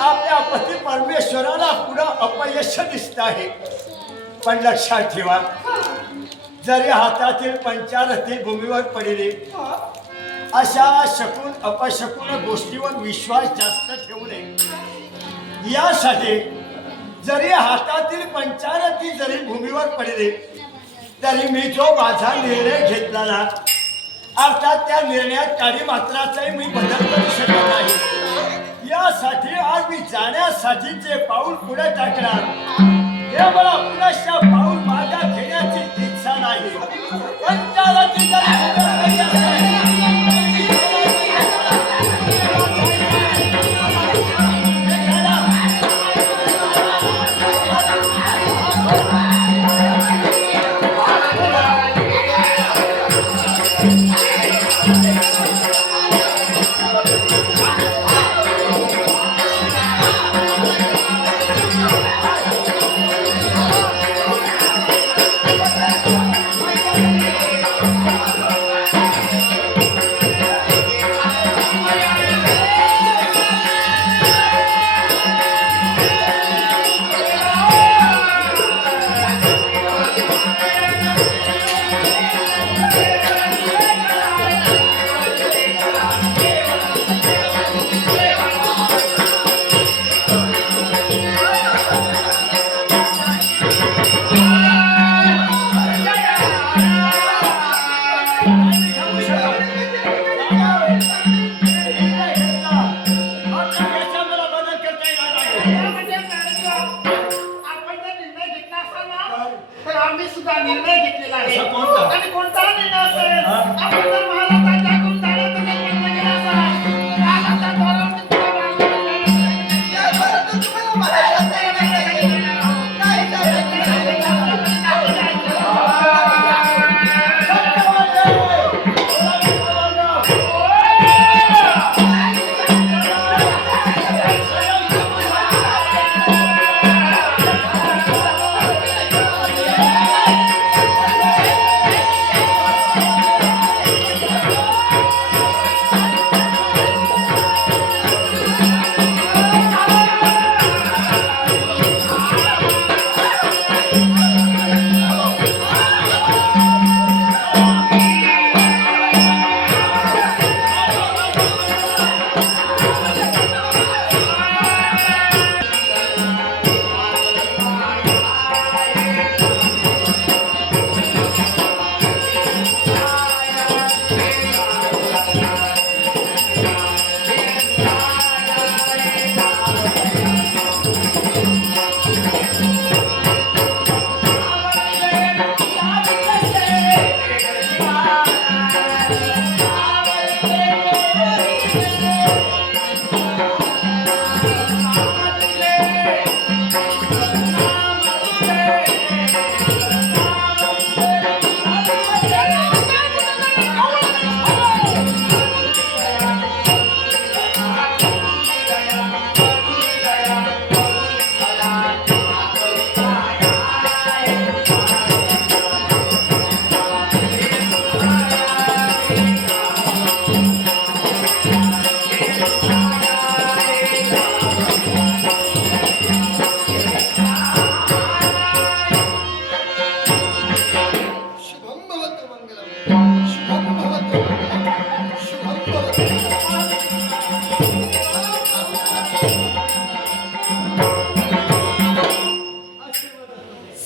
आपल्या पती परमेश्वराला पुढं अपयश दिसत आहे. पण लक्षात ठेवा, जरी हातातील पंचारथी भूमीवर पडले, अशा शकून अपशकून गोष्टीवर विश्वास जास्त ठेवू नये. यासाठी जरी हातातील पंचारथी जरी भूमीवर पडले तरी मी जो माझा निर्णय घेतला ना, अर्थात त्या निर्णयात काही मात्राचाही मी बदल करू शकत नाही. यासाठी आज मी जाण्यासाठी जे पाऊल पुढे टाकणार, हे मला पुनश्च पाऊल मागा घेण्याची इच्छा नाही. पंचारथी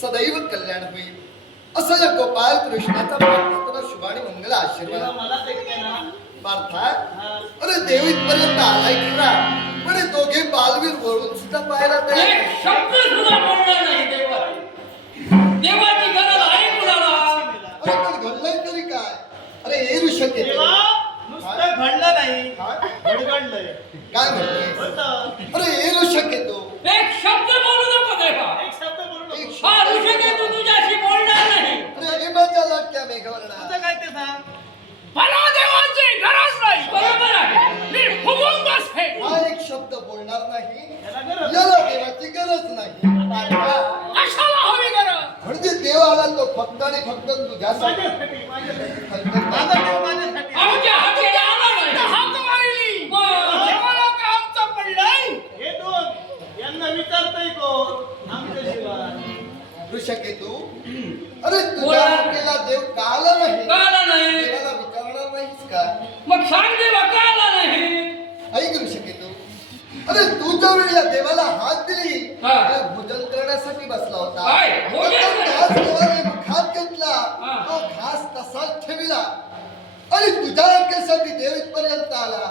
सदैव कल्याण होईल असं या गोपाल कृष्णाचा प्रार्थना शुभाने मंगल आशीर्वाद. पार्था, अरे देव इथपर्यंत आलाय खरा, पण हे दोघे बालवीर वळून सुद्धा पाहायला तयार शब्द सुद्धा बोलणार नाही. देवाची गरज आहे कुणाला? अरे पण घडलंय तरी काय? अरे हे ऋषभ नुसतं घडलं नाही, घडघडलंय. काय म्हणतोय? अरे हे ऋषभ येतो. एक शब्द बोलू नको देवा. एक शब्द बोलू नको. हा ऋषभ येतो तुझ्याशी बोलणार नाही. अरे हे माझ्या लाटक्या मेघवर्णा. तुझं काय ते सांग. मला देवाची गरज नाही. बरोबर आहे, मी फुगून बसते. हा एक शब्द बोलणार नाही, याला गरज. याला देवाची गरज नाही. कशाला हवी गरज? म्हणजे देव आला तो फक्त आणि फक्त तुझ्यासाठी. माझ्यासाठी, माझा देव माझ्यासाठी. आमच्या हाती आला नाही. हाक मारली. देवाला काय आमचं पडलंय? हे दोन करू शकेतो. अरे तू ज्या वेळी या देवाला हात दिली हा. त्या भोजन करण्यासाठी बसला होता. काय? भोजन पण तो घास देवाने मुखात घेतला. हा. तो घास तसाच ठेविला आणि तुझ्या आज्ञेसाठी देव इथपर्यंत आला.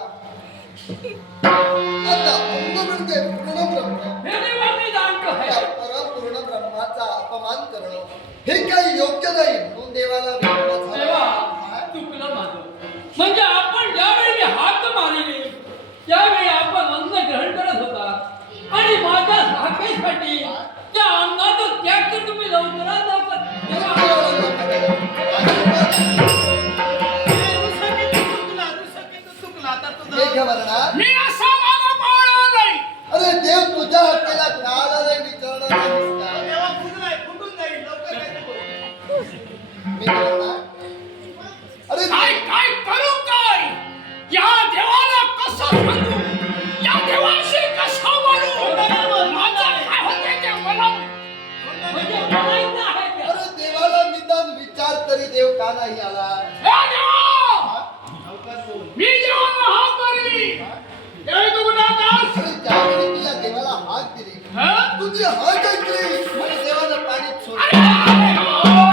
आता अंग म्हणजे पूर्ण ब्रह्म हे देवा मी जाणतो त्या आहे. परपूर्ण ब्रह्माचा अपमान करणं हे काही योग्य नाही म्हणून देवाला विरोध झाला. देवा हा? चुकलं माझं. म्हणजे आपण ज्यावेळी हात मारले त्यावेळी आपण अन्न ग्रहण करत होता आणि माझ्या हाकेसाठी त्या अन्नाचा त्याग तर तुम्ही लवकरात लवकर मेघवर्णा, मी असा मागं पाळणार नाही. अरे देव तुझ्या हक्केला काला नाही विचारणार नाहीस का? मेघवर्णा, अरे काय काय करू काय? या देवाला कसं सांगू? या देवाशी कसं बोलू? माझं काय होते ते मला म्हणजे बोलायचं आहे ते. अरे देवाला निदान विचार तरी देव का नाही आला? हे देवा! मी देवाला हाक मारली. हे तू गुन्हेगार! अरे ज्यावेळी तुझ्या देवाला हात दिली हं? तुझी हात ऐकली आणि देवानं पाणीत सोडलं. अरे!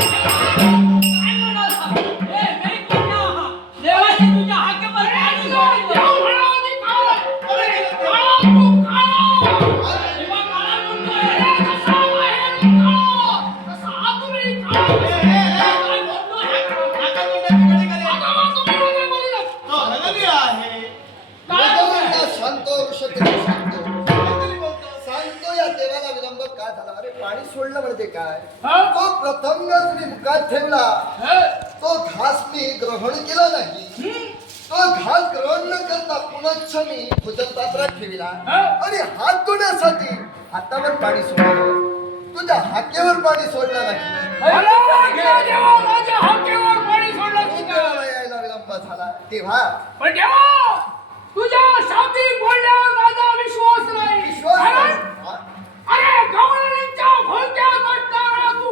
काय म्हणाला? हे मी कोणा? देवाने तुझ्या हाकेवर पाणी सोडलं. देव म्हणाला काळा. अरे काळा तू काळा. देवा काळा म्हणतोय. अरे कसा बाहेर काळा? कसा आतूनही काळा? काय बोलतोय? आता मग तुम्ही मध्ये बोललात. काय मेघवर्णा, शांतो ऋषकेतू शांतो. सांगतो या देवाला विलंब का झाला? अरे पाणी सोडलं म्हणजे काय? हं? तो प्रथमच मी मुखात ठेवला. हं? तो घास मी ग्रहण केला नाही. तो घास ग्रहण न करता पुनश्च मी भोजन पात्रात ठेवला आणि हात धुण्यासाठी हातावर पाणी सोडलं. तुझ्या हाकेवर पाणी सोडलं नाही. मला वाटलं देवा माझ्या हाकेवर पाणी सोडलं तो तुझ्या. देवाला यायला विलंब झाला. तेव्हा पण देवा तुझ्या शाब्दिक बोलण्यावर माझा विश्वास नाही. विश्वास कारण हा? अरे गवळणीच्या घोळक्यात असणारा तू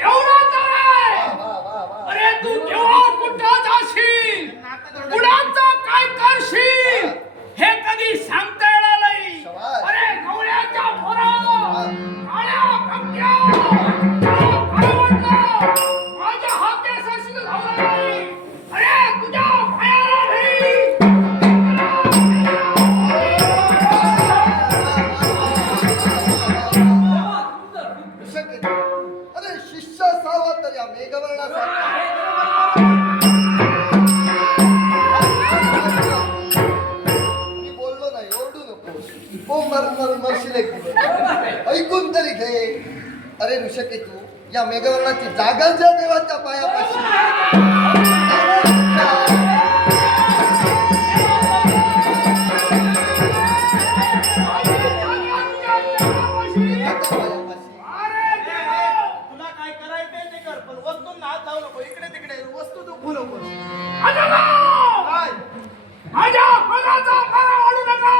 एवढा तर आहे. वा, वा, वा. अरे तू केव्हा कुठं जाशील कुणाचं काय करशील हे कधी सांगता येणार नाही. शाबास. अरे गवळ्याच्या पोरानं काळ्या कमक्या माझ्या हाकेसाशी धावला नाही. अरे तुझ्या पायाला नाही. ऋषकेतू, अरे शिष्य असावा तर या मेघवर्णाचा मी बोललो नाही, ओरडू नको. ओ मरशील एक दिवस. ऐकून तरी घे. अरे ऋषकेतू, या मेघवर्णाची जागा ज्या देवाच्या पायापाशी देवाच्या पायापाशी. तुला काय करायचंय ते कर पण वस्तूंना हात लावू नको. इकडे तिकडे वस्तू दुखू नको. काय माझ्या मनाचा पारा वाढू नका.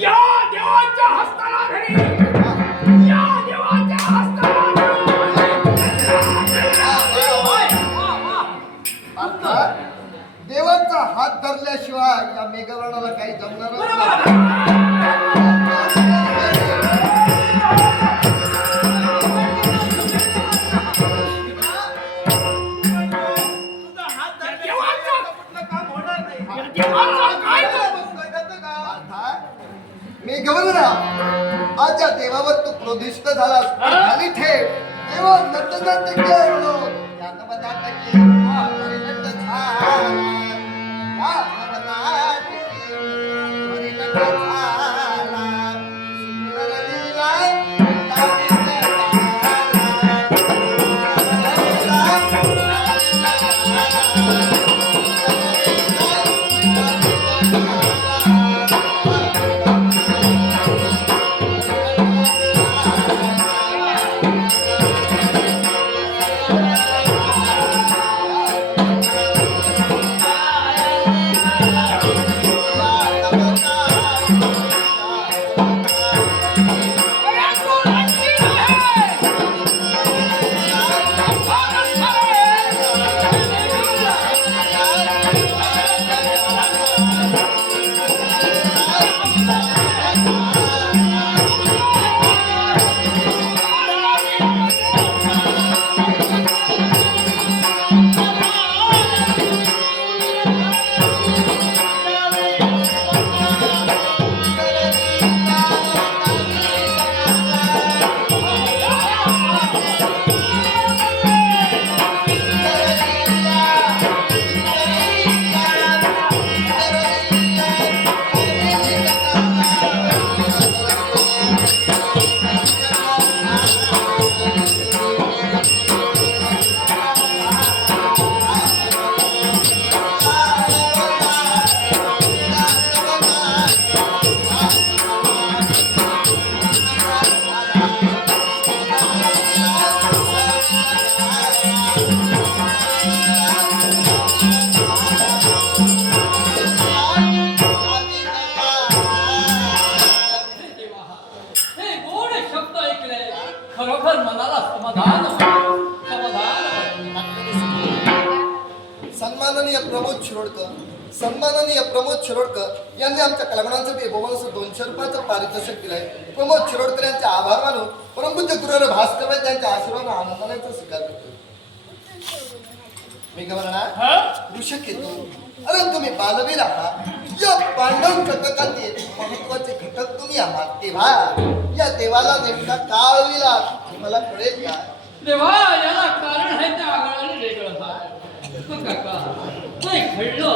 या देवाच्या हस्ताला घरी या देवाच्या हस्ताला अर्थात देवाचा हात धरल्याशिवाय या मेघवर्णाला काही जमणार नाही. तुझा हात धरल्याशिवाय कुठलं काम होणार नाही. देवाचा काय तो? बघतोय त्याचं का? अर्थात मेघवर्णा, आज या देवावर तू क्रोधिष्ट झालास. खाली ठेव. देवा नटनाट्य खेळलो. या नवनाट्य हरिनट झाला. या नवनाट्य हरिनट झाला. सुंदर लीला खरोखर मनाला समाधान वाटलं. समाधान वाटलं. सन्माननीय प्रमोद शिरोडकर यांनी आमच्या कलागुणांसाठी बोमनस 200 रुपयाचं पारितोषिक दिलंय. प्रमोद शिरोडकर यांचे आभार मानून परमपूज्य गुरुवर भास्कर त्यांच्या आशीर्वाद आनंदाने स्वीकार करतो. मी म्हणणार ऋषिकेतू, अरे तुम्ही बालवीर आहात. या पांडव घटकातील महत्वाचे घटक तुम्ही आहात. तेव्हा या देवाला नेमका का विला हे मला कळेल का? देवा याला कारण आहे त्या आगळाने वेगळं आहे. हो काका, नाही घडलं.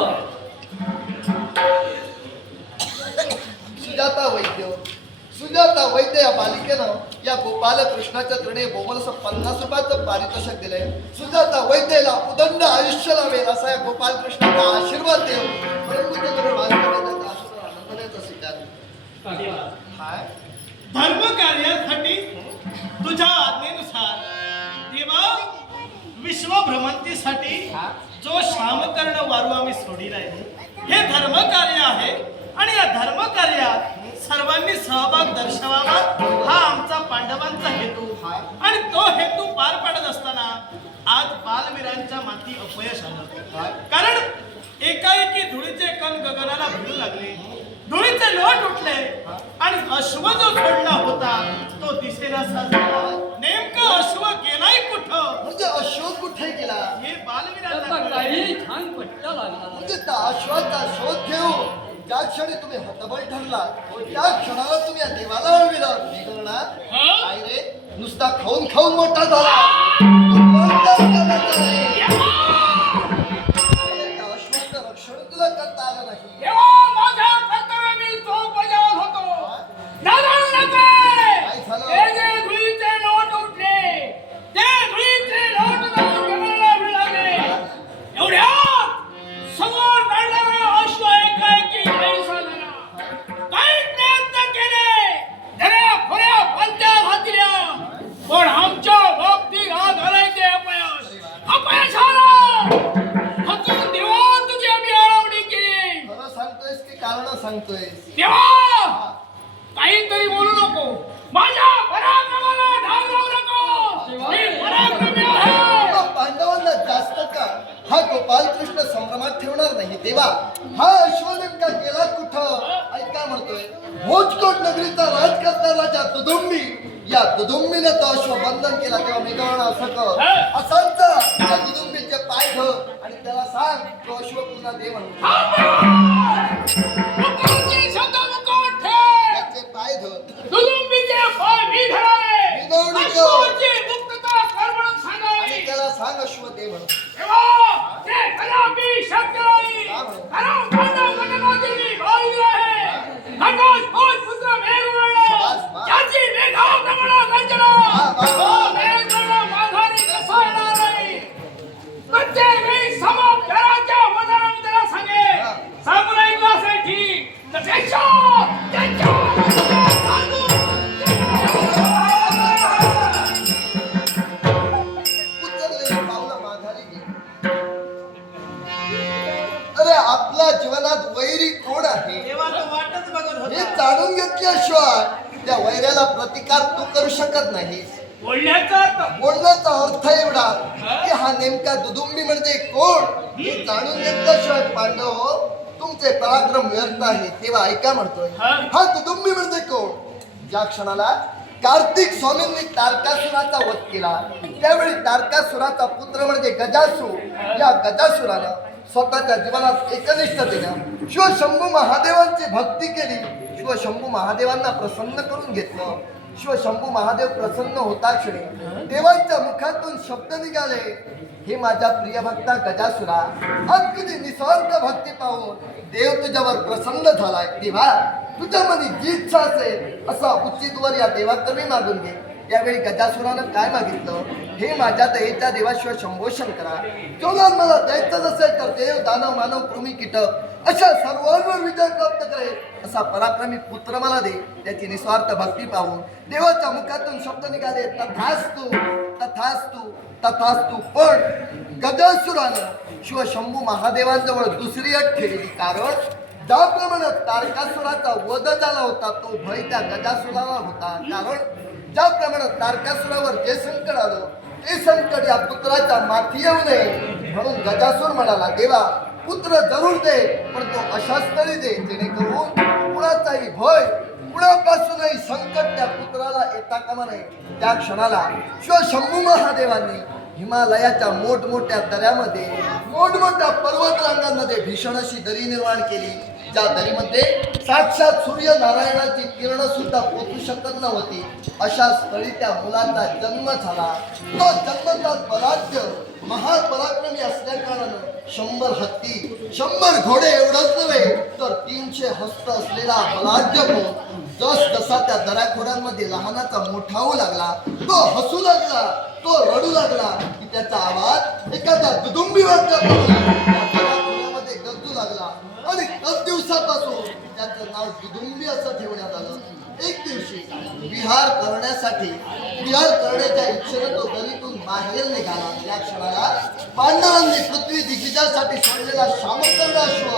सुजाता वैद्य या बालिकेनं या गोपाल कृष्णाच्या त्रणे बोमलस 50 रुपयाचं पारितोषिक दिलंय. सुजाता वैद्यला उदंड आयुष्य लावेल असा या गोपाल कृष्णाचा आशीर्वाद देव परंतु आनंदाचा स्वीकार. काका, धर्म कार्यासाठी तुझ्या आज्ञेनुसार देवा विश्वभ्रमंतीसाठी जो श्यामकर्ण वारू आम्ही सोडिलाय हे धर्म कार्य आहे आणि या धर्म कार्यात सर्वांनी सहभाग दर्शवावा हा आमचा पांडवांचा हेतू आणि तो हेतू पार पाडत असताना आज बालवीरांच्या माती अपयश आलं. कारण एकाएकी धुळीचे कण गगनाला भिडू लागले, धुळीचे लोट उठले आणि अश्व जो सोडला होता तो दिसेनासा झाला. नेमका अश्व गेलाय कुठं म्हणजे अशोक कुठे गेला हे आता बालवीरांना काही छान पट्टा लागला. म्हणजे त्या अश्वाचा शोध घेऊ ज्या क्षणी तुम्ही हतबल ठरला त्या क्षणाला तुम्ही या देवाला हळविलं. हे करणार काय रे, नुसता खाऊन खाऊन मोठा झाला. कोणत्या कामाचा रे? त्या अश्वाचं रक्षण तुला करता आलं नाही. देवा माझ्या कर्तव्य मी तो बजावत होतो. नादारू नका. काय झालं? ते जे धुळीचे लोट उठले, ते धुळीचे लोट जाऊन गगनाला भिडले. एवढ्यात समोर काढलेला अश्व एकाएकी नाहीसा झाला. काही प्रयत्न केले, धऱ्या खोऱ्या पलट्या घातल्या, पण आमच्या बाबतीत हा घालायचे अपयश आलं. हातून देवा तुझी आम्ही आळवणी केली. खरं सांगतोयस की कारण सांगतोयस? देवा काहीतरी बोलू नको. माझ्या पराक्रमाला ढाल लावू नको. मी पराक्रमी आहे. मग पांडवांना जास्त का हा गोपाल कृष्ण संभ्रमात ठेवणार नाही. तेव्हा हा अश्व नेमका गेला कुठं? ऐका म्हणतोय भोजकोट नगरीचा राज करता राजा दुदुंबी या दुदुंबीने तो अश्व बंधन केला. तेव्हा मेघवाणा असं कर असांचा त्या दुदुंबीचे पाय धर आणि त्याला सांग तो अश्व पुन्हा दे म्हणून. मुखाची शब्द मुखात ठेव. त्याचे पाय धर. दुलुंबीचे पाय मी धरावे. मी दौडी कर. अश्वाची मुक्तता कर म्हणून आणि सांगावी. त्याला सांग अश्व दे म्हणून. देवा ते कदापि शक्य नाही. का म्हणून? कारण पांडव गणातील मी बाळगले आहे. घटोत्कच पुत्र मेघवर्ण शाबास. ज्याची मेघाप्रमाणे गंजना तो मेघवर्ण माघारी कसा येणार नाही. प्रत्येक वेळी समोपचाराच्या वजनाने त्याला सांगे. सांगून ऐकलं असेल ठीक. तर त्याच्या उचललेली पावलं माघारी घे. अरे आपल्या जीवनात वैरी कोण आहे तेव्हा तो वाटच बघत हे होता. जाणून घेतल्याशिवाय त्या वैऱ्याला प्रतिकार तू करू शकत नाहीस. बोलण्याचा अर्थ बोलण्याचा अर्थ एवढा की हा नेमका दुदुंबी म्हणजे कोण हे जाणून घेतल्याशिवाय पांडव तुमचे पराक्रम व्यर्थ आहे. तेव्हा ऐका म्हणतोय हा दुदुंबी म्हणजे कोण? ज्या क्षणाला कार्तिक स्वामींनी तारकासुराचा वध केला त्यावेळी तारकासुराचा पुत्र म्हणजे गजासूर या गजासुरानं स्वतःच्या जीवनात एकनिष्ठतेनं शिवशंभू महादेवांची भक्ती केली. शिवशंभू महादेवांना प्रसन्न करून घेतलं. शिवशंभू महादेव प्रसन्न होता क्षणी देवांच्या मुखातून शब्द निघाले, हे माझ्या प्रिय भक्ता गजासुरा, आज तुझी निस्वार्थ भक्ती पाहून देव तुझ्यावर प्रसन्न झालाय. तेव्हा तुझ्या मनी जी इच्छा असेल असा उचित वर या देवाकरवी मागून घे. त्यावेळी गजासुरानं काय मागितलं? हे माझ्या दयेच्या देवाशिवाय शंभो शंकरा, जोलान मला द्यायचं असेल तर देव दानव मानव कृमी कीटक अशा सर्वांवर विजय प्राप्त करेल असा पराक्रमी पुत्र मला दे. त्याची निस्वार्थ भक्ती पाहून देवाच्या मुखातून शब्द निघाले, तथास्तु तथास्तु तथास्तु. पण गजासुरानं शिवशंभू महादेवांजवळ दुसरी अट ठेवली. कारण ज्याप्रमाणे तारकासुराचा वध झाला होता तो भय त्या गजासुराला होता. कारण ज्याप्रमाणे तारकासुरावर जे संकट आलं ते संकट या पुत्राच्या माथी येऊ नये म्हणून गजासूर म्हणाला, देवा पुत्र जरूर दे, पण तो अशा स्थळी दे जेणेकरून कुणाचाही भय, कुणापासूनही संकट त्या पुत्राला येता कामा नये. त्या क्षणाला शंभू महादेवांनी हिमालयाच्या मोठमोठ्या दऱ्यामध्ये, मोठमोठ्या पर्वत रांगांमध्ये भीषण अशी दरी निर्माण केली, ज्या दरीमध्ये साक्षात सूर्यनारायणाची किरण सुद्धा पोचू शकत नव्हती. अशा स्थळी त्या मुलाचा जन्म झाला. तो जन्मतात बलाढ्य महापराक्रमी असल्या कारणानं 100 हत्ती, 100 घोडे एवढंच नव्हे तर 300 हस्त असलेला बलाढ्य पोत जस जसा त्या दऱ्याखोऱ्यांमध्ये लहानाचा मोठा होऊ लागला, तो हसू लागला, तो रडू लागला की त्याचा आवाज एखाद्या दुदुंबी वाजल्याप्रमाणे गरजू लागला. आणि खूप दिवसापासून त्याचं नाव दुदुंबी असं ठेवण्यात आलं. एक दिवशी विहार करण्याच्या इच्छेने तो दरीतून बाहेर निघाला. या क्षणाला पांडवांनी पृथ्वी दिग्विजयासाठी सोडलेला शामकर्ण अश्व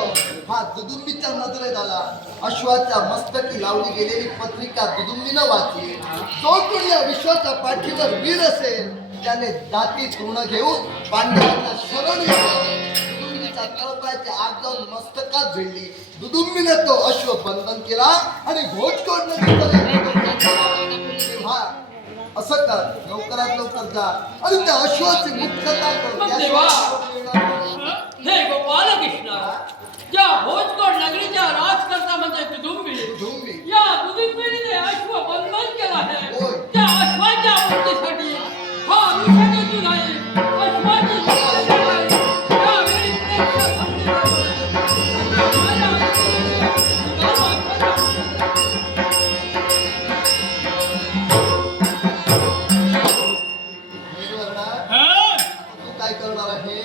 हा दुदुंबीच्या नजरेत आला. अश्वाच्या मस्तकी लावली गेलेली पत्रिका दुदुंबीनं वाचली. जो कोणी या विश्वाच्या पाठीवर वीर असेल त्याने दाती तृण घेऊन पांडवांना शरण गेलं. दुदुंबीच्या तळपायाची आग जाऊन मस्तकात भिडली. दुदुंबीने तो अश्व बंधन केला आणि घोटकोट असं कर, लवकरात लवकर जा आणि त्या अश्वाची मुक्तता कर. हे गोपाल कृष्ण, त्या भोजकोट नगरीच्या राजकर्ता म्हणजे दुदुंबी, या दुदुंबीने अश्व बंधन केला आहे. त्या अश्वाच्या मुक्तीसाठी हा ऋषकेतून आहे. अश्वाची काय करणार आहे?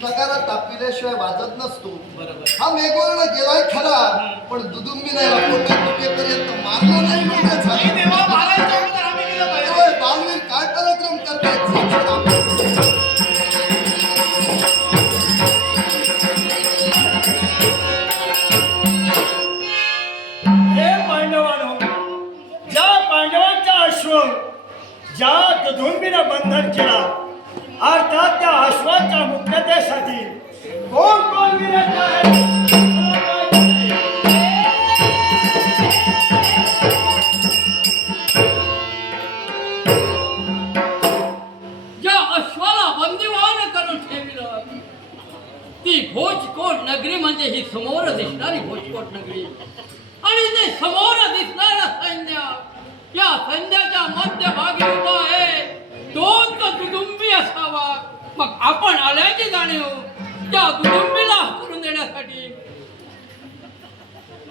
नगारा तापिल्याशिवाय वाजत नसतो. हा मेघवर्ण गेलाय खरा, पण दुदुंबीने तुकेपर्यंत मारला नाही म्हणजे झालं. बालवीर काय पराक्रम करतायत? हे पांडवांनो, ज्या पांडवांचा अश्व ज्या दुदुंबीनं बंधन केला, अर्थात त्या अश्वाच्या मुक्ततेसाठी कोण कोण विराज आहे? ज्या अश्वाला बंदिवान करून ठेवलं ती भोजकोट नगरी म्हणजे ही समोर दिसणारी भोजकोट नगरी. आणि ते समोर दिसणारं सैन्य, या सैन्याच्या मध्यभागी उभा आहे तोच तो दुदुंबी असावा. मग आपण आल्याची जाणीव त्या दुदुंबीला करून देण्यासाठी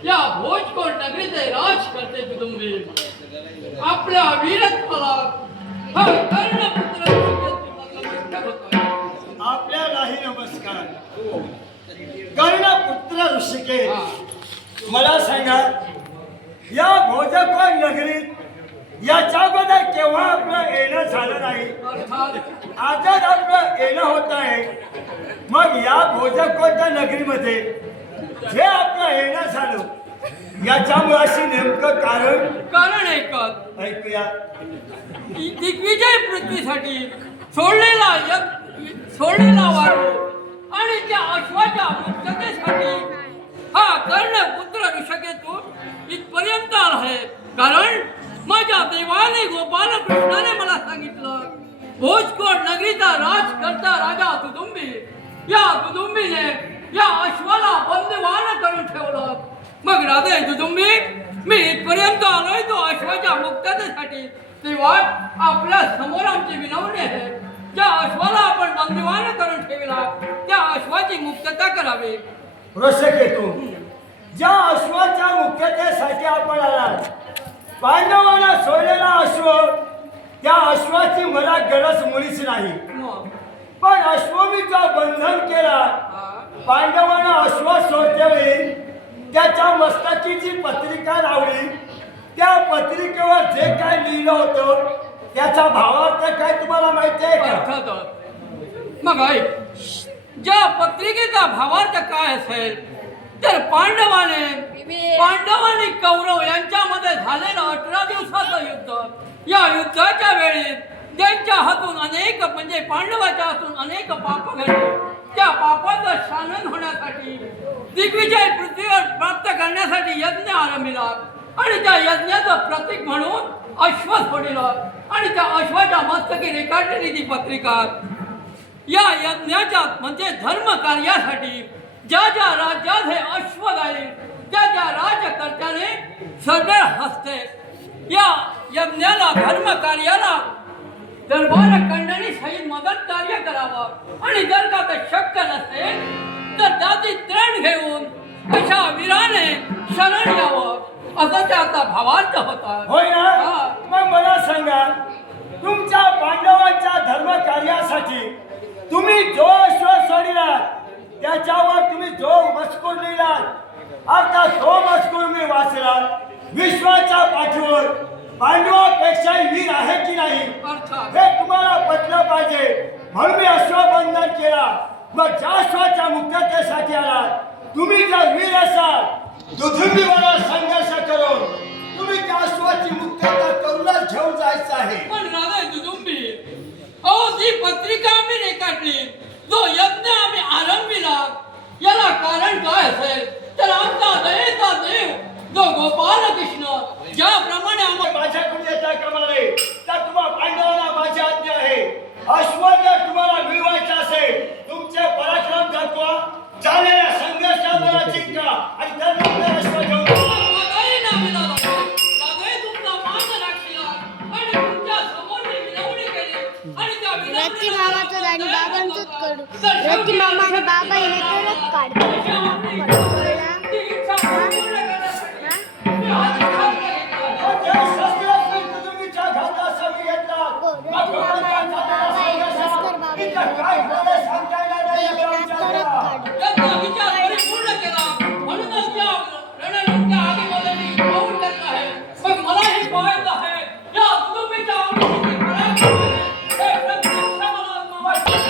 या भोजकोट नगरीचे राज करते दुदुंबी. आपल्या वीरत्वाला हा कर्णपुत्र आपल्यालाही नमस्कार. कर्णपुत्र ऋषिकेश, मला सांगा, या भोजकोट नगरीत याच्या अगोदर केव्हा आपलं येणं झालं नाही? आजच आपलं येणं होत आहे. मग या भोजकोट नगरीमध्ये जे आपलं येणं झालं याच्या मुळाशी नेमकं कारण एकच ऐकूया. दिग्विजय पृथ्वीसाठी सोडलेला वारू आणि त्या अश्वाच्या मुक्ततेसाठी हा कर्णपुत्र ऋषकेतून इथपर्यंत आला आहे. कारण माझ्या देवाने गोपाल कृष्णाने मला सांगितलं, भोजकोट नगरीचा राजकर्ता राजा दुदुंबी, या दुदुंबीने या अश्वाला बंदिवान करून ठेवलं. मग राधे दुदुंबी, मी इथपर्यंत आलोय तो अश्वाच्या मुक्ततेसाठी. तेव्हा आपल्या समोर आमची विनवणी आहे, ज्या अश्वाला आपण बंदिवान करून ठेवला त्या अश्वाची मुक्तता करावी. ऋषकेतू, ज्या अश्वाच्या मुक्ततेसाठी आपण आलात, पांडवांना सोडलेला अश्व, त्या अश्वाची मला गरज मुळीच नाही. मग, पण अश्वमीचा बंधन केला. पांडवांना अश्व सोडतेवेळी त्याच्या मस्तकीची पत्रिका लावली. त्या पत्रिकेवर जे काय लिहिलं होतं त्याचा भावार्थ काय तुम्हाला माहिती आहे का? अर्थातच. मग ऐक, ज्या पत्रिकेचा भावार्थ काय असेल तर पांडवांनी कौरव यांच्यामध्ये झालेलं 18 दिवसाचं युद्ध, या युद्धाच्या वेळी त्यांच्या हातून अनेक म्हणजे पांडवाच्या हातून अनेक पाप घडले. त्या पापाचं शासन होण्यासाठी दिग्विजय पृथ्वीवर प्राप्त करण्यासाठी यज्ञ आरंभिला आणि त्या यज्ञाचं प्रतीक म्हणून अश्व सोडिलं आणि त्या अश्वाच्या मस्तकी रेखाटलेली ती पत्रिका. या यज्ञाच्या म्हणजे धर्म कार्यासाठी ज्या ज्या राज्यात हे अश्व जाईल त्या त्या राज्यकर्त्याने सगळे हस्ते या यज्ञाला धर्म कार्याला दरबार खंडणी सहित मदत कार्य करावं आणि जर का ते शक्य नसेल तर त्याची त्रण घेऊन अशा वीराने शरण यावं असं त्याचा भावार्थ होता. होय ना? हा. मग मला सांगा, तुमच्या पांडवांच्या धर्म कार्यासाठी तुम्ही जो अश्व सोडिलात त्याच्यावर तुम्ही जो मजकूर लिहिलात, आता तो मजकूर मी वाचला. विश्वाच्या पाठीवर पांडवापेक्षाही वीर आहे की नाही अर्थात हे तुम्हाला पटलं पाहिजे, म्हणून मी अश्वबंधन केला. मग ज्या अश्वाच्या मुक्ततेसाठी आलात, तुम्ही जर वीर असाल, दुधुंबीवर संघर्ष करून तुम्ही त्या अश्वाची मुक्तता करूनच घेऊन जायचं आहे. पण राजा दुदुंबी, अहो ती पत्रिका आम्ही रेखाटली, जो यज्ञ आम्ही आरंभिला, याला कारण काय असेल तर आमचा दयेचा देव जो गोपाल कृष्ण ज्याप्रमाणे आम्हाला माझ्याकडून येता कमाले तर तुम्हा पांडवांना माझी आज्ञा आहे. अश्व जर तुम्हाला मिळवायचा असेल, तुमचे पराक्रम दाखवा, झालेल्या संघर्षाला जिंका आणि त्यानंतर अश्व घेऊन जा. राजाही नाविला जातो. राजाही तुमचा मान राखला आणि तुमच्या समोर विनवणी केली आणि त्या रत्ती मामाचं आणि बाबांचंच कडू. तर रत्ती मामा आणि बाबा हे तरच काढतो. ती इच्छा पूर्ण करण्यासाठी पण जे शस्त्रास्त्र तुम्हीच्या घातासाठी घेतलात, मग भगवंताचा झालेला संघर्ष, इथं काय झालं सांगायला नाही याचा विचार करा. त्याचा विचार परिपूर्ण केला म्हणूनच त्या रणनीतीच्या आगीमध्ये मी पाऊल टाकलं आहे. पण मला हे पाहायचं आहे या दुदुंबीच्या आवडीची पराक्रम आहे. हे प्रत्यक्ष मला माहिती आहे.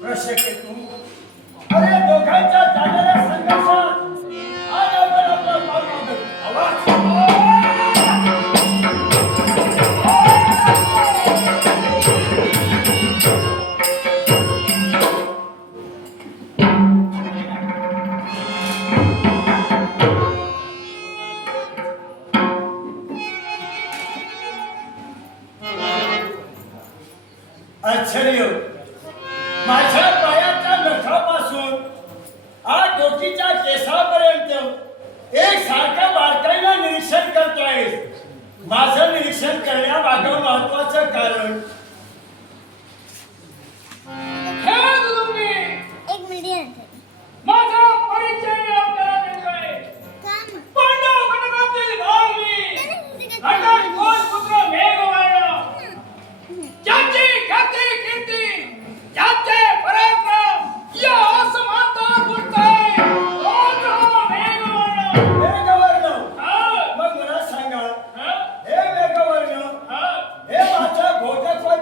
प्रशकेतू अरे दोघांच्या झालेल्या संघर्षात आज आपण आपला पाऊल मागू. आवाज आश्चर्य माझ्या पायाच्या नखापासून आज डोकीच्या केसापर्यंत एक सारखं बारकाईनं निरीक्षण करतोय. माझं निरीक्षण करण्यामागं महत्वाचं कारण हे गुरुजी, एक मिनिट माझा परिचय मी आपल्याला देतोय. काम पांडव गटातील भाव मी. गटात कोण पुत्र मेघवर्ण. ज्याची ख्याती कीर्ती, ज्याचे पराक्रम या असमानता गुणताय. तोच हा मेघवर्ण. मेघवर्ण. हा, मग मला सांगा हा, हे मेघवर्ण हा. हे माझं घोटक व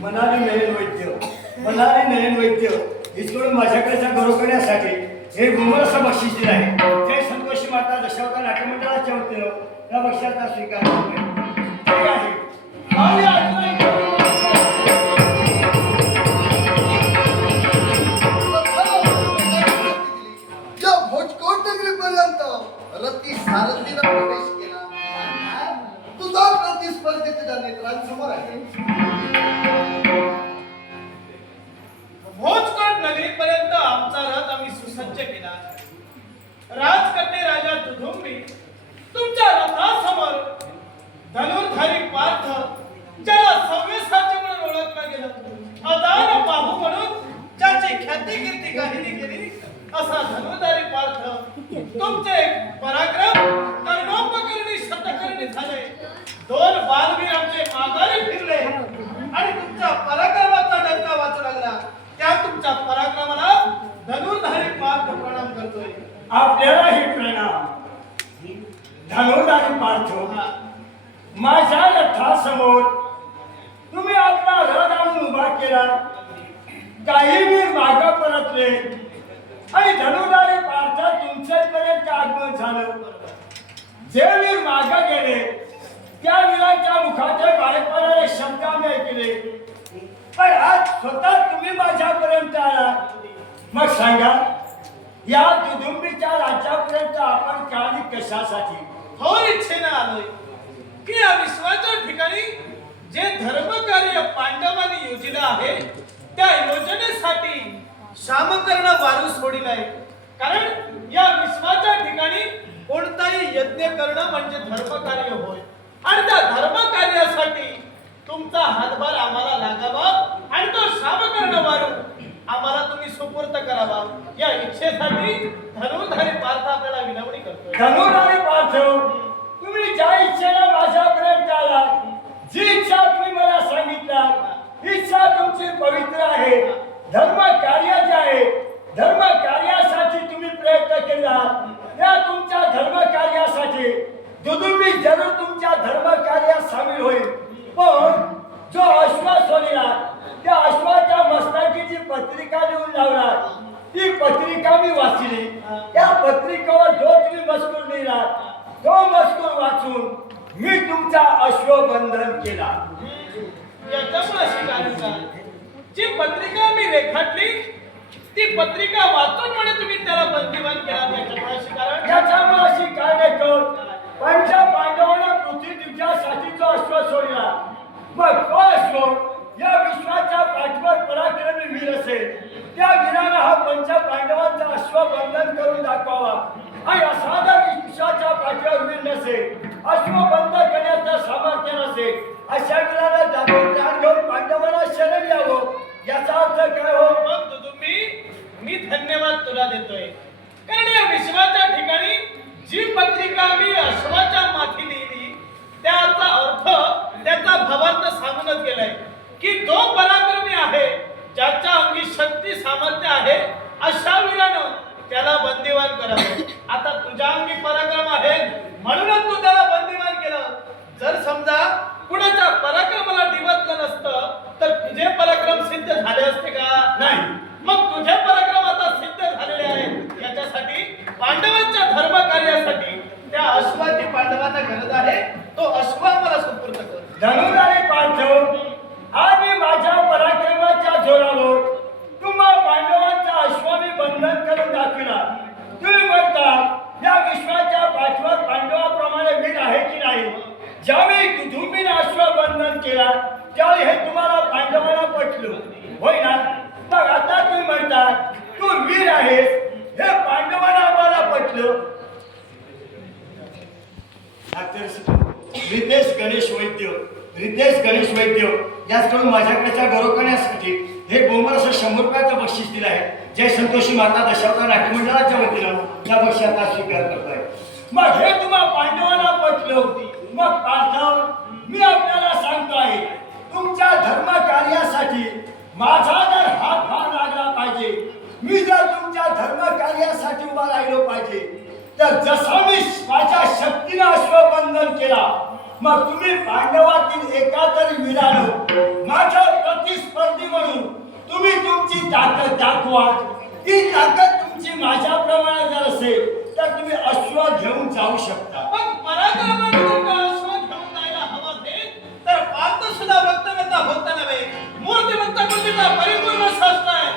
म्हणाले नयन वैद्य इथकडून माझ्याकडच्या गौरव हे गुमरस बक्षीस दिलं आहे. जय संतोषी माता दशावतार नाट्यमंडळाच्या वतीनं या बक्षाचा स्वीकार करतोय. ठीक आहे. पाहूया या भोजकोट नगरीपर्यंत रत्ती सारथीनं प्रवेश केला. तुझा प्रतिस्पर्धी तुझ्या नेत्रांसमोर आहे. भोजकोट नगरीपर्यंत आमचा रथ आम्ही सुसज्ज केला. राजकन्या राजा दुधुंबी तुमच्या रथासमोर धनुर्धारी पार्थ, ज्याला सव्यसाची म्हणून ओळखलं गेलं, अदान बाहू म्हणून ज्याची ख्याती कीर्ती गाहिली गेली, असा धनुर्धारी पार्थ तुमचे पराक्रम कर्णोपकरणी शतकर्णी झाले. 2 बालवीर आमचे माघारी फिरले आणि तुमच्या पराक्रमाचा डंका वाचू लागला. त्या तुमच्या पराक्रमाला धनुर्धारी पार्थ प्रणाम करतोय. आपल्यालाही प्रणाम. धनुर्धारी पार्थ, माझ्या रथासमोर तुम्ही आपला रथ आणून उभा केला. काही वीर मागे परतले आणि धनुर्धारी पार्थ तुमच्यापर्यंत आगमन झालं. जे वीर मागे गेले त्या वीरांच्या मुखाचे बाळपणारे शब्द आम्ही ऐकले, पण आज स्वतः तुम्ही माझ्यापर्यंत आला. मग सांगा, या दुदुंबीच्या राज्यापर्यंत आपण का आणि कशासाठी? थोर इच्छेनं आलोय की या विश्वाच्या ठिकाणी जे धर्मकार्य पांडवांनी योजिलं आहे त्या योजनेसाठी शामकर्ण वारू सोडिलाय. कारण या विश्वाच्या ठिकाणी कोणताही यज्ञ करणं म्हणजे धर्मकार्य होय आणि त्या धर्मकार्यासाठी तुमचा हातभार आम्हाला लागावा आणि तो शामकर्ण वारू आम्हाला तुम्ही सुपूर्त करावा. या इच्छेसाठी धनुर्धारी पार्थ आपल्याला विनवणी करतोय. धनुर्धारी पार्थ, तुम्ही ज्या इच्छेने माझ्यापर्यंत आला, जी इच्छा तुम्ही मला सांगितला, इच्छा तुमची पवित्र आहे, धर्म कार्याची आहे. धर्म कार्यासाठी तुम्ही प्रयत्न केला. या तुमच्या धर्म कार्यासाठी दुदुंबी जरूर तुमच्या धर्म कार्यात सामील होईल. पण जो अश्वास सोडला त्या अश्वाच्या मस्तकीची पत्रिका लिहून लावला, ती पत्रिका मी वाचली. त्या पत्रिकेवर जो तुम्ही मजकूर लिहिला तो मजकूर वाचून मी तुमचा अश्वबंधन केला. याच्यामुळे अशी कारण का जी पत्रिका मी रेखाटली ती पत्रिका वाचून म्हणे तुम्ही त्याला बंदीवान केला. याच्यामुळे अशी कारण याच्यामुळे अशी कारणे कळून पंच पांडवांना पृथ्वी दिवसासाठी जो अश्व सोडला, मग तो अश्व या विश्वाच्या पाठवर पराक्रमी वीर असेल. त्या वीरानं हा पंच पांडवांचा अश्वबंधन करून दाखवावा. आणि असा जर विश्वाच्या पाठीवर वीर नसेल, अश्वबंध करण्याचं सामर्थ्य नसेल, अशा वीरानं जातीत प्राण घेऊन पांडवांना शरण यावं. याचा अर्थ काय हो? मग मी धन्यवाद तुला देतोय. कारण या विश्वाच्या ठिकाणी जी पत्रिका मी अश्वाच्या माथी लिहिली त्याचा अर्थ त्याचा भावार्थ सांगूनच गेलाय की जो पराक्रमी आहे, ज्याच्या अंगी शक्ती सामर्थ्य आहे, अशा वीरानं त्याला बंदीवान करावं. आता तुझ्या अंगी पराक्रम आहे म्हणूनच तू त्याला बंदीवान केलं. जर समजा कुणाच्या पराक्रमाला डिवचलं नसतं तर तुझे पराक्रम सिद्ध झाले असते का? नाही. मग तुझे पराक्रम आता सिद्ध झालेले आहेत. याच्यासाठी पांडवांच्या धर्म कार्यासाठी त्या अश्वाची पांडवांना गरज आहे. तो अश्व आम्हाला सुपूर्त कर. धनुर्धारी पार्थ, आज मी माझ्या पराक्रमाच्या जोरावर तुम्हा पांडवांचा अश्वामी बंधन करून दाखविला. तुम्ही म्हणता या विश्वाच्या पाठवर पांडवाप्रमाणे वीर आहे की नाही? ज्यावेळी दुधुंबीने अश्वबंधन केला त्यावेळी हे तुम्हाला पांडवांना पटलं, होय ना? मग आता तुम्ही म्हणता तू वीर आहेस, हे पांडवांना आम्हाला पटलं. रितेश गणेश वैद्य याचकडून माझ्याकडच्या गौरव करण्यासाठी हे बोंबरस 100 रुपयाचं बक्षीस दिलं आहे. जय संतोषी माता दशावतार नाट्यमंडळाच्या वतीनं त्या बक्षिसाचा स्वीकार करतोय. मग हे तुम्हा पांडवांना पटलं होती. मग पार्थ, मी आपल्याला सांगतो आहे, तुमच्या धर्म कार्यासाठी माझा जर हातभार लागला पाहिजे, मी जर तुमच्या धर्म कार्यासाठी उभा राहिलो पाहिजे, तर जसा मी माझ्या शक्तीने अश्वबंधन केला मग तुम्ही पांडवातील एका तरी वीरानं माझ्या प्रतिस्पर्धी म्हणून तुम्ही तुमची ताकद दाखवा. ती ताकद तुमची माझ्याप्रमाणे जर असेल तर तुम्ही अश्व घेऊन जाऊ शकता. पण पराक्रमाने जर का अश्व घेऊन जायला हवा असेल तर पार्थ सुद्धा वक्तव्यता होत नव्हे. मूर्तिमंत बुद्धीचा परिपूर्ण शास्त्र आहे.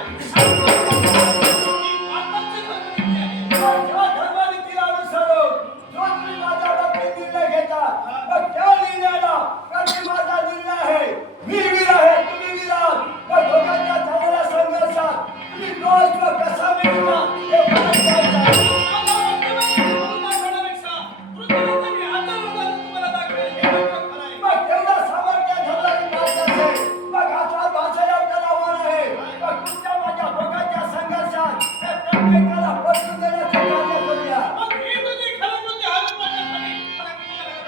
पार्थाची धर्मनीती आहे. माझ्या धर्मनीतीला अनुसरून जो तुम्ही माझ्या बाबतीत निर्णय घेता मग त्या निर्णयाला कारण माझा निर्णय आहे. मी वीर आहे, तुम्ही वीर आहात. मग दोघांच्या झालेल्या संघर्षात तुम्ही तो अश्व कसा मिळवला हे मला कळायचं आहे. माझा वक्तव्य बोलून दाखवण्यापेक्षा कृतीवृत्ताने आचरणात तुम्हाला दाखवेल हे मात्र खरं आहे. मग तेवढा सामर्थ्य धरणारी माणसं असेल. मग आता माझं एवढं आव्हान आहे. मग तुमच्या माझ्या दोघांच्या संघर्षात त्या प्रत्येकाला पटवून देण्याचं कार्य करूया. मग ही तुझी खरं कृती हरवून टाकण्यासाठी खरं कृती करावी.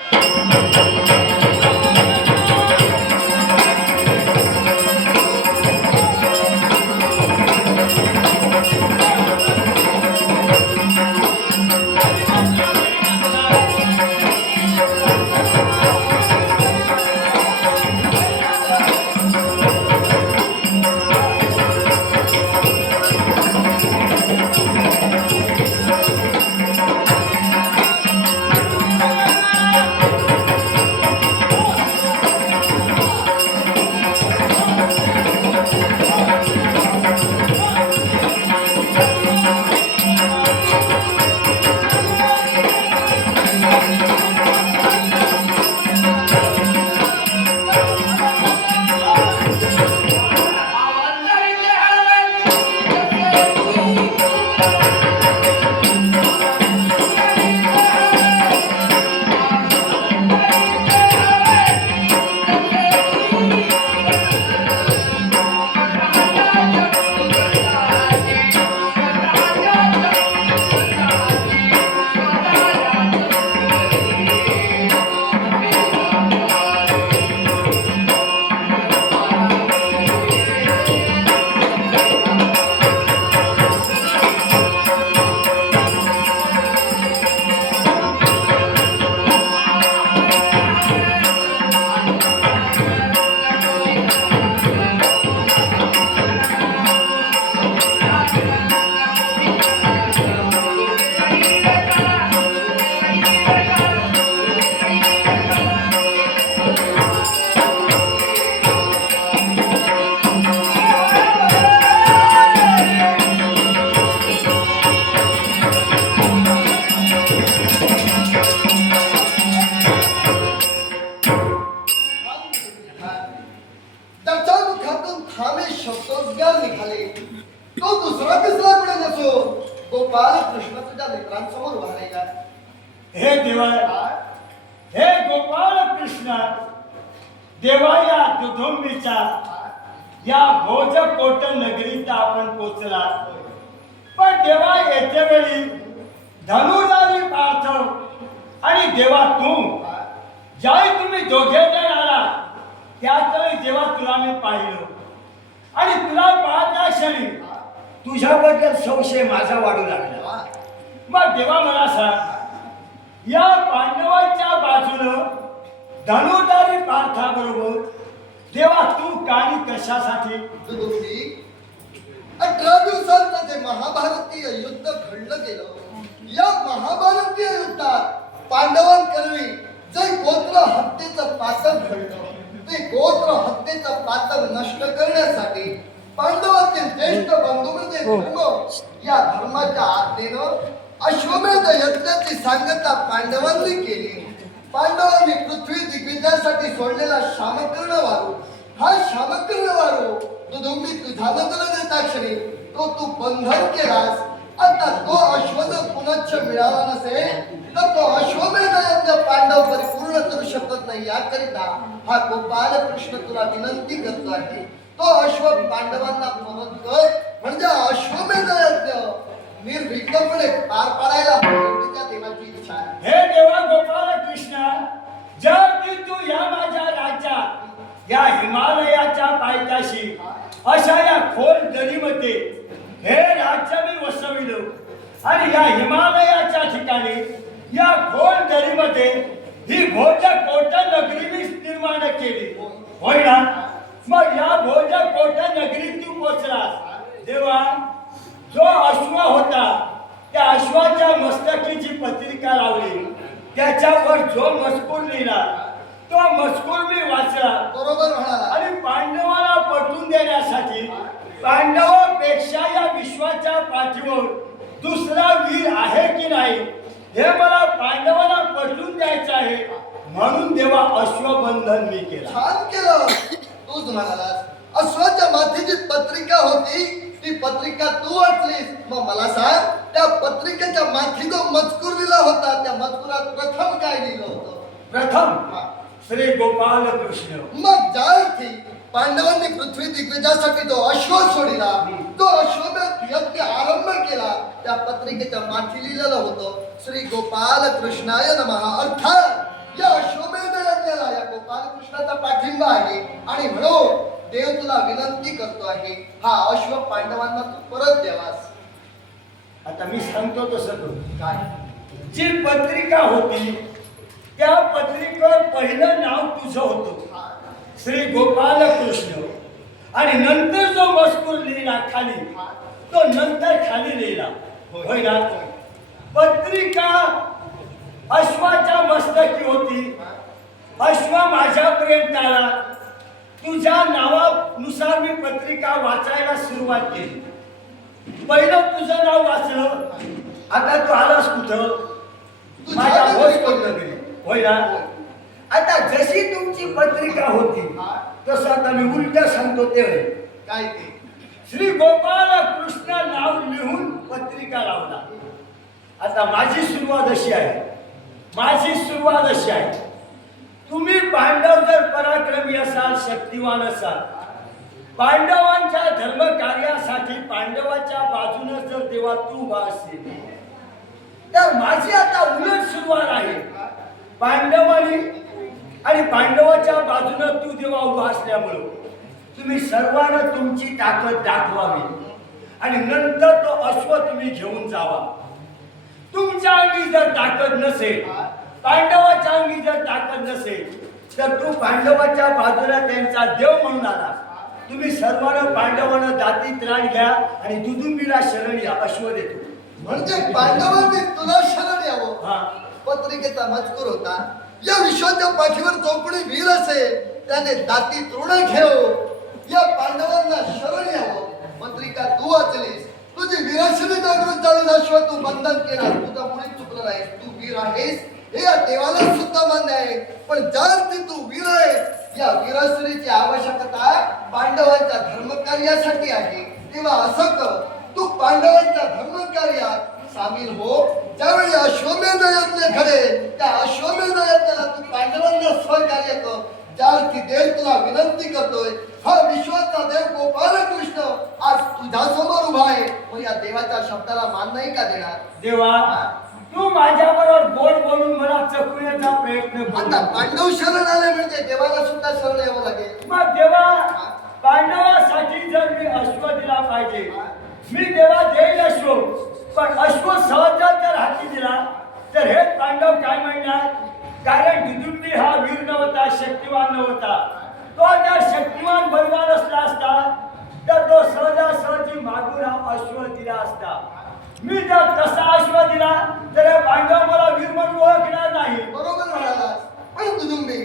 त्याच्या मुखातून ठामे शब्दोद्गार निघाले. तो दुसरा तिसरा कुठे नसो गोपाल कृष्ण तुझ्या नेत्रांसमोर उभा नाही का? हे देवा, हे गोपाळ कृष्ण देवा, या दुधुंबीच्या या भोजकोट नगरीत आपण पोचला. पण देवा येते वेळी धनुर्धारी पार्थ आणि देवा तू ज्यावेळी तुम्ही दोघे जण आलात त्याचवेळी जेव्हा तुला मी पाहिलं आणि तुला पाहत्या क्षणी तुझ्याबद्दल संशय माझा वाढू लागला. मग देवा मला सांग, या पांडवांच्या बाजूनं धनुर्धारी पार्थाबरोबर देवा तू आणि कशासाठी? दुदुंबी, 18 दिवसांचं जे महाभारतीय युद्ध घडलं गेलं, या महाभारतीय युद्धात पांडवांकरवी जे गोत्र हत्येचं पातक घडलं, ते गोत्र हत्येचं पातक नष्ट करण्यासाठी पांडवातील ज्येष्ठ बंधू म्हणजे धर्म, या धर्माच्या आज्ञेनं अश्वमेध यज्ञाची सांगता पांडवांनी केली. पांडवांनी पृथ्वी दिग्विजयासाठी सोडलेला शामकर्ण वारू, हा शामकर्ण वारू दुदुंबी तुझ्या नजरेत येता क्षणी तो तू बंधन केलास. आता तो अश्वद पुनच्छ मिळाला नसेल तर तो अश्वमेध यज्ञ पांडव परिपूर्ण करू शकत नाही. याकरिता हा गोपाल कृष्ण तुला विनंती करतो आहे, तो अश्व पांडवांना परत कर, म्हणजे अश्वमेध यज्ञ निर्विघ्नपणे पार पाडायला एवढी त्या देवाची इच्छा आहे. हे देवा गोपाल कृष्ण, जर की तू या माझ्या राज्यात या हिमालयाच्या पायथ्याशी अशा या खोल दरीमध्ये हे राज्य मी वसविलं आणि या हिमालयाच्या ठिकाणी या खोल दरीमध्ये ही भोजकोट नगरी मी निर्माण केली होय ना. मग या भोजकोट नगरीत तू पोचलास तेव्हा जो अश्व होता त्या अश्वाच्या मस्तकीची पत्रिका लावली, त्याच्यावर जो मजकूर लिहिला तो मजकूर मी वाचला बरोबर म्हणाला. आणि पांडवाला पटवून देण्यासाठी पांडवापेक्षा या विश्वाच्या पाठीवर दुसरा वीर आहे की नाही हे मला पांडवाला पटवून द्यायचं आहे, म्हणून देवा अश्वबंधन मी केला. छान केलं. तूच म्हणालास अश्वाच्या माथेची पत्रिका होती, ती पत्रिका तू वाचलीस. मग मला सांग, त्या पत्रिकेच्या माथी जो मजकूर लिहिला होता त्या मजकुरात प्रथम काय लिहिलं होतं? प्रथम श्री गोपाल कृष्ण. मग ज्या अर्थी पांडवांनी पृथ्वी दिग्विजयासाठी जो अश्व सोडिला, तो अश्वमेध यज्ञ आरंभ केला, त्या पत्रिकेच्या माथी लिहिलेलं होतं श्री गोपाल कृष्णाय नमः. अर्थात या अश्वमेध यज्ञाला या गोपाल कृष्णाचा पाठिंबा आहे. आणि म्हणून देव तुला विनंती करतो आहे, हा अश्व पांडवांना तू परत द्यावास. आता मी सांगतो तसं करू. काय? जी पत्रिका होती त्या पत्रिकेवर पहिलं नाव तुझं होतं श्री गोपाल कृष्ण, आणि नंतर जो मजकूर लिहिला खाली तो नंतर खाली लिहिला होय ना. पत्रिका अश्वाच्या मस्तकी होती, अश्व माझ्यापर्यंत आला, तुझ्या नावानुसार मी पत्रिका वाचायला सुरुवात केली. पहिलं तुझं नाव वाचलं, आता तू आलास कुठं माझ्या भोजकोट नगरी होय ना. आता जशी तुमची पत्रिका होती तसं आता मी उलट सांगतो ते होय. काय ते? श्री गोपाल कृष्ण नाव लिहून पत्रिका लावला. आता माझी सुरुवात अशी आहे, तुम्ही पांडव जर पराक्रमी असाल, शक्तिवान असाल, पांडवांच्या धर्म कार्यासाठी पांडवाच्या बाजूने जर देवा तू उभा असेल, तर माझी आता उलट सुरुवात आहे. पांडवांनी आणि पांडवाच्या बाजूने तू देवा उभा असल्यामुळं तुम्ही सर्वांना तुमची ताकद दाखवावी आणि नंतर तो अश्व तुम्ही घेऊन जावा. तुमच्या अंगी जर ताकद नसेल, पांडवाच्या अंगी जर ताकद नसेल, तर तू पांडवाच्या बाजूला त्यांचा देव म्हणून आला. तुम्ही सर्वांना पांडवांना दाती त्राण घ्या आणि दुदुंबीला शरण या, अश्व देतो. म्हणजे पांडवांनी तुला शरण यावं. हा, पत्रिकेचा मजकूर होता, या विश्वाच्या पाठीवर जो कोणी वीर असेल त्याने दाती तृण घेऊ, या पांडवांना शरण यावं. पत्रिका तू वाचलीस, तुझी वीराश्री जागृत झाली, अश्व तू बंधन केला, तुझा मुळीच चुकलं नाही. तू वीर आहेस हे या देवाला सुद्धा मान्य आहे. पण ज्या अर्थी तू वीर आहेस, या वीराश्रीची आवश्यकता पांडवांच्या धर्मकार्यासाठी आहे. तेव्हा असं कर, तू पांडवांच्या धर्मकार्यात सामील हो. ज्यावेळी अश्वमेध यज्ञ घडेल, त्या अश्वमेध यज्ञाला तू पांडवांना सहकार्य कर. ज्या अर्थी देव तुला विनंती करतोय, हा विश्वाचा देव गोपाल कृष्ण आज तुझ्या समोर उभा आहे, मग या देवाच्या शब्दाला मान नाही का देणार? देवा तू माझ्याबरोबर गोड बोलून मला चकवण्याचा प्रयत्न आता कर. पांडव शरण आले म्हणजे देवाला सुद्धा शरण यावं लागेल. मग देवा पांडवासाठी जर मी अश्व दिला पाहिजे, मी देवा देईल अश्व, पण अश्व सहज जर हाती दिला तर हे पांडव काय म्हणणार? कारण दुदुंबी हा वीर नव्हता, शक्तिवान नव्हता. तो जर शक्तिवान बलवान असला असता तर तो सहजासहजी मागून हा अश्व दिला असता. मी जर तसा अश्व दिला तर हे पांडव मला वीर म्हणून ओळखणार नाही. बरोबर म्हणालास. पण दुदुंबी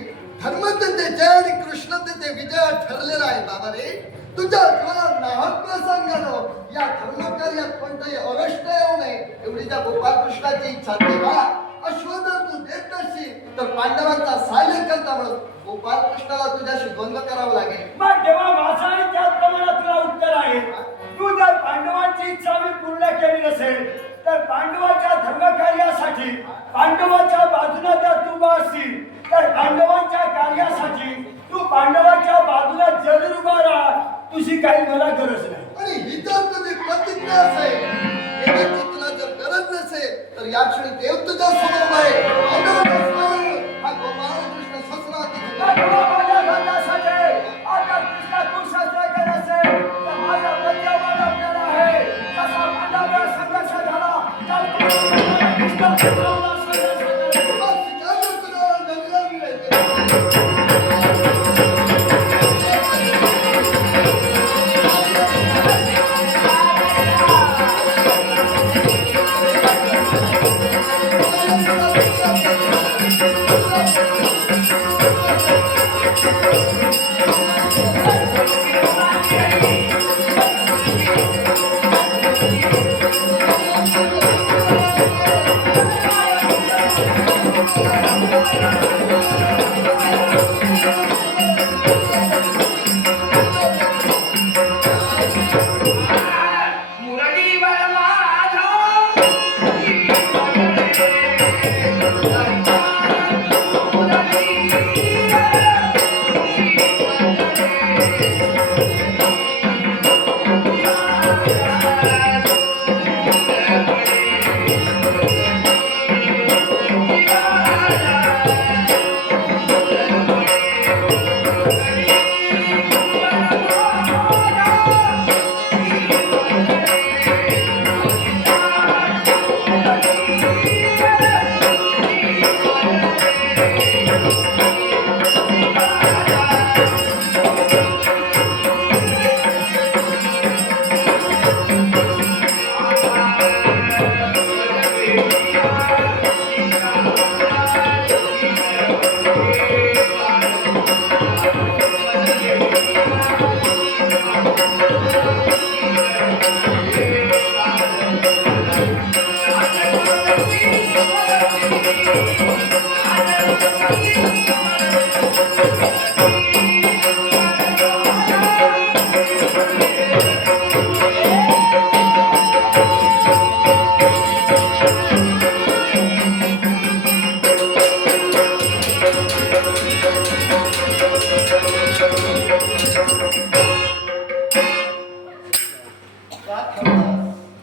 धर्मतेचे जय आणि कृष्णतेचे विजय ठरलेला आहे बाबा रे. तुझ्या जीवनात नाहक प्रसंगानं या धर्मकार्यात कोणताही अगष्ट येऊ नये एवढी त्या गोपाळ कृष्णाची इच्छा. तेव्हा अश्व जर तू देत नसशील तर पांडवांचा सहाय्य करता म्हणून गोपाळ कृष्णाला तुझ्याशी द्वंद्व करावं लागेल. मग जेव्हा माझा आणि त्याचप्रमाणे तुला उत्तर आहे, तू जर पांडवांची इच्छा मी पूर्ण केली नसेल तर पांडवाच्या धर्मकार्यासाठी पांडवाच्या बाजूला जर तू उभा असशील तर पांडवांच्या कार्यासाठी तू पांडवाच्या बाजूला जरूर उभा राहा. तुझी काही मला गरज नाही. आणि ही जर तुझी प्रतिज्ञा असेल, देवाची तुला जर गरज नसेल तर या क्षणी देव तुझ्या समोर आहे. हा गोपाळ कृष्ण ससरा माझ्या घरासाठी आता कृष्णा तू शस्त्र करत असेल तर माझा प्रत्यावर आपल्याला आहे. जसा पांडवांचा संघर्ष झाला तर कृष्ण संघर्ष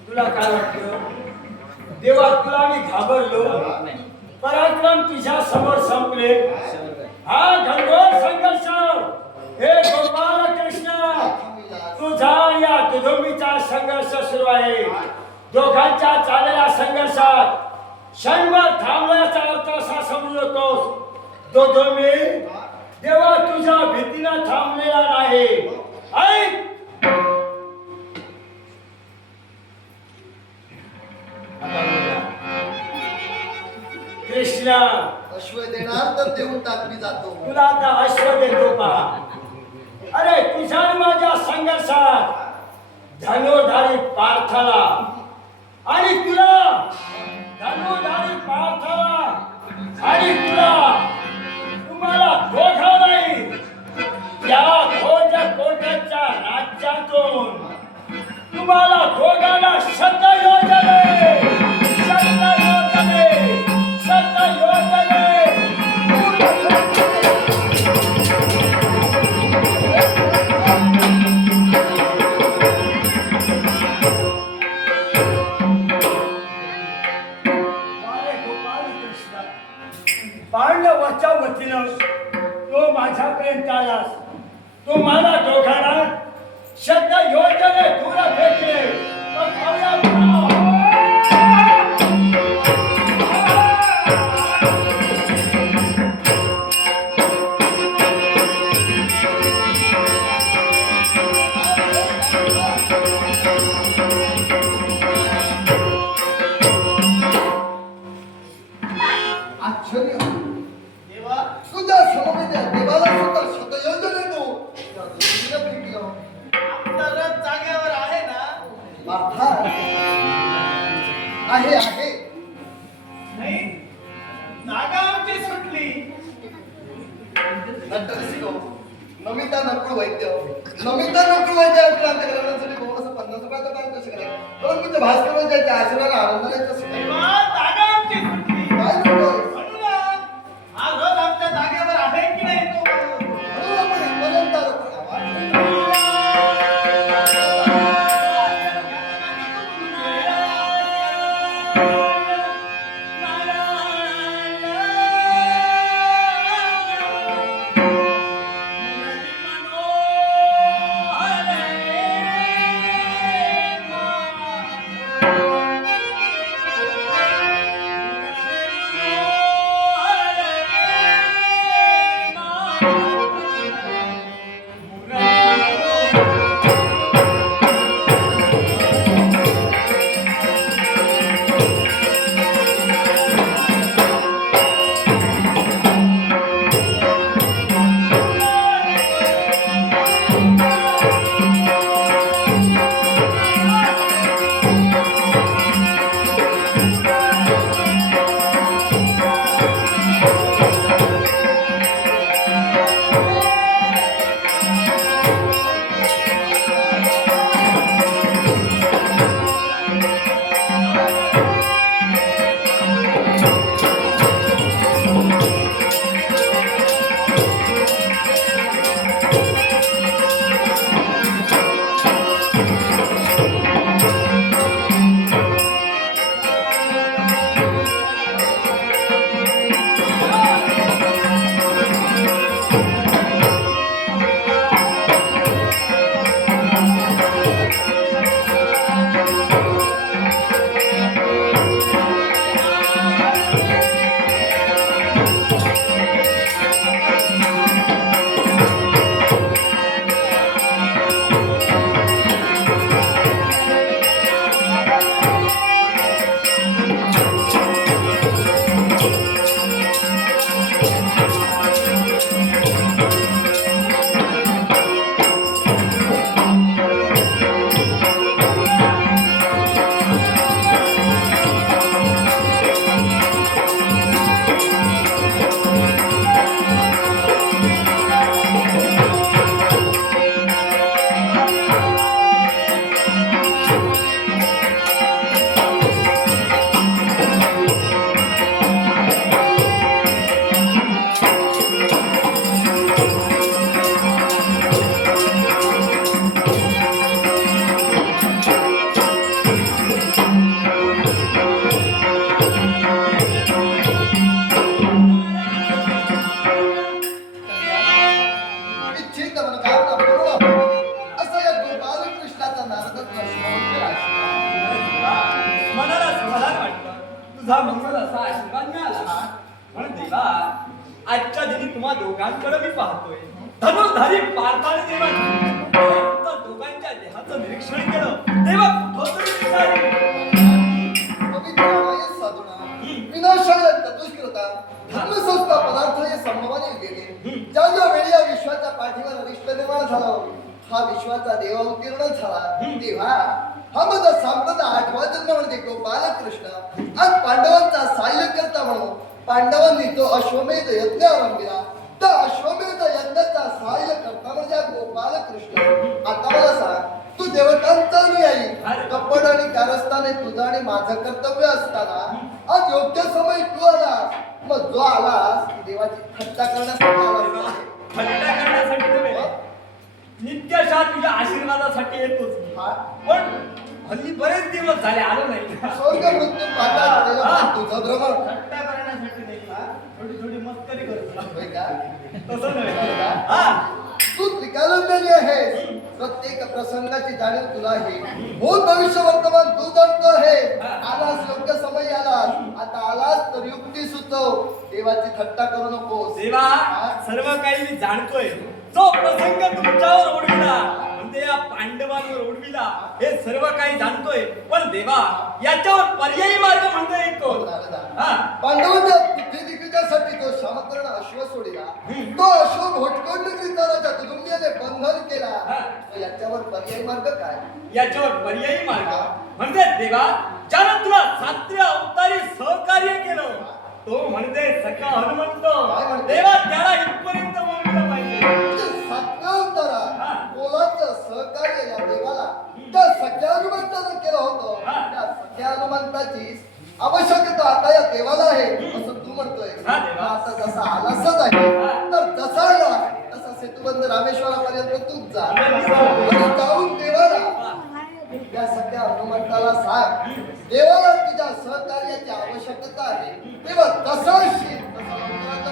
तुला काय वाटलं देवा? तुला मी घाबरलो, पराक्रम तुझ्या समोर संपले. हा घनघोर संघर्ष, हे गोपाल कृष्ण, तुझा या दुधोमीचा संघर्ष सुरू आहे. दोघांच्या चाललेल्या संघर्षात क्षणभर थांबण्याचा अर्थ असा समजू नकोस. दोधोमी देवा तुझ्या भीतीनं थांबलेला नाही. ऐक, कृष्णा, अश्व देणार तर देऊन टाकली जातो. तुला आता अश्व देतो पहा. अरे तुझ्या आणि माझ्या संघर्षात धनुर्धारी पार्थाला आणि तुला, धनुर्धारी पार्थाला आणि तुला, तुम्हाला दोघांनाही या कोटच्या राज्यातून तुम्हाला दोघांना शतयोजने, शतयोजने, शतयोजने पांडवाच्या वतीनं तो माझ्यापर्यंत आलास. तो मला दोघांना शब्द योजने दूर फेकले. पण पाहूया पुन्हा. आश्चर्य, देवा तुझ्या समवेत देवाला सुद्धा शतयोजने तू त्या दृष्टीने फेकलं. आपला रथ जागेवर आहे ना? पार्था, आहे नाही, जागा आमची सुटली. नंतर नमिता नकुळ वैद्य क्रांत करण्यासाठी बोनस 50 रुपयाचा काय कसे करायचं. परंतु तुझ्या भास्कर त्याच्या आशीर्वाद आनंदाने देवा जागा आमची सुटली. काय म्हणतोय? म्हणून हा रथ आमच्या जागेवर आहे की नाही तो बघा. म्हणून आपण इथपर्यंत आलो. चिंत मनोकामना पूर्ण असं या गोपालकृष्णाचा नारदत्व श्रवण आशीर्वाद. मनाला समाधान वाटतं तुझा मंगल असा आशीर्वाद मिळाला म्हणून देवा आजच्या दिनी तुम्हा दोघांकडे मी पाहतोय धनुर्धारी पार्थाने देवा तुमच्या दोघांच्या देहाचं निरीक्षण केलं देवा कुठंतरी दिसायला. पवित्रमय साधुना विनाशाय चतुष्कृता धर्मसंस्था पदार्थ हे संभवाने गेले. ज्या ज्या वेळी या विश्वाच्या पाठीवर अरिष्ट निर्माण झाला हा विश्वाचा देव अवतीर्ण झाला तेव्हा हा माझा सांप्रदा 8वा जन्म म्हणजे गोपालकृष्ण आज पांडवांचा सहाय्यकर्ता म्हणून पांडवांनी तो अश्वमेध यज्ञ आरंभिला. त्या अश्वमेध यज्ञाचा सहाय्यकर्ता म्हणजे हा गोपालकृष्ण. आता मला सांग तू देवतांचा अनुयायी कपट आणि कारस्थाने तुझं आणि माझं कर्तव्य असताना आज योग्य समय तू आलास. मग जो आलास देवाची थट्टा करण्यासाठी आलास. थट्टा करण्यासाठी नव्हे नित्यशा तुझ्या आशीर्वादासाठी येतोच मी. हा? पण हल्ली बरेच दिवस झाले आलो नाही स्वर्ग मृत्यू पाताळ तुझं भ्रमण थट्टा करण्यासाठी नाही थोडी थोडी मस्करी करतो. होय का? तसं नव्हे हा तू त्रिकालज्ञानी आहेस. प्रत्येक प्रसंगाची जाणीव तुला आहे. भूत भविष्य वर्तमान तू जाणतो आहे. आलास योग्य समय आलास. आता आलास तर युक्ती सुचव. देवाची थट्टा करू नकोस. देवा सर्व काही मी जाणतोय जो प्रसंग तुमच्यावर ओढविला म्हणजे या पांडवांवर ओढविला हे सर्व काही जाणतोय पण देवा याच्यावर पर्यायी मार्ग म्हणता येतो. हा पांडवांच्या बुद्धी दिग्विजयासाठी जो शामकर्ण अश्व सोडिला तो अश्व भोटकोण नगरीचा तुडुंबियाने बंधन केला. मग याच्यावर पर्यायी मार्ग काय? याच्यावर पर्यायी मार्ग म्हणजे देवा ज्यानं तुला 7व्या अवतारी सहकार्य केलं तो म्हणजे सखा हनुमंत. देवा त्याला इथपर्यंत बोलवलं पाहिजे. 7व्या अवतारात मोलाचं सहकार्य या देवाला त्या सख्या हनुमंतानं केलं होतं. त्या सख्या हनुमंताची आवश्यकता आता या देवाला आहे असं तू म्हणतोय. आता जसा आलासच आहे तर जसा आला तसा सेतुबंध रामेश्वरापर्यंत तूच जा आणि जाऊन देवाला त्या सख्या हनुमंताला सांग देवाला तुझ्या सहकार्याची आवश्यकता आहे तेव्हा तसा असशील तसा लवकरात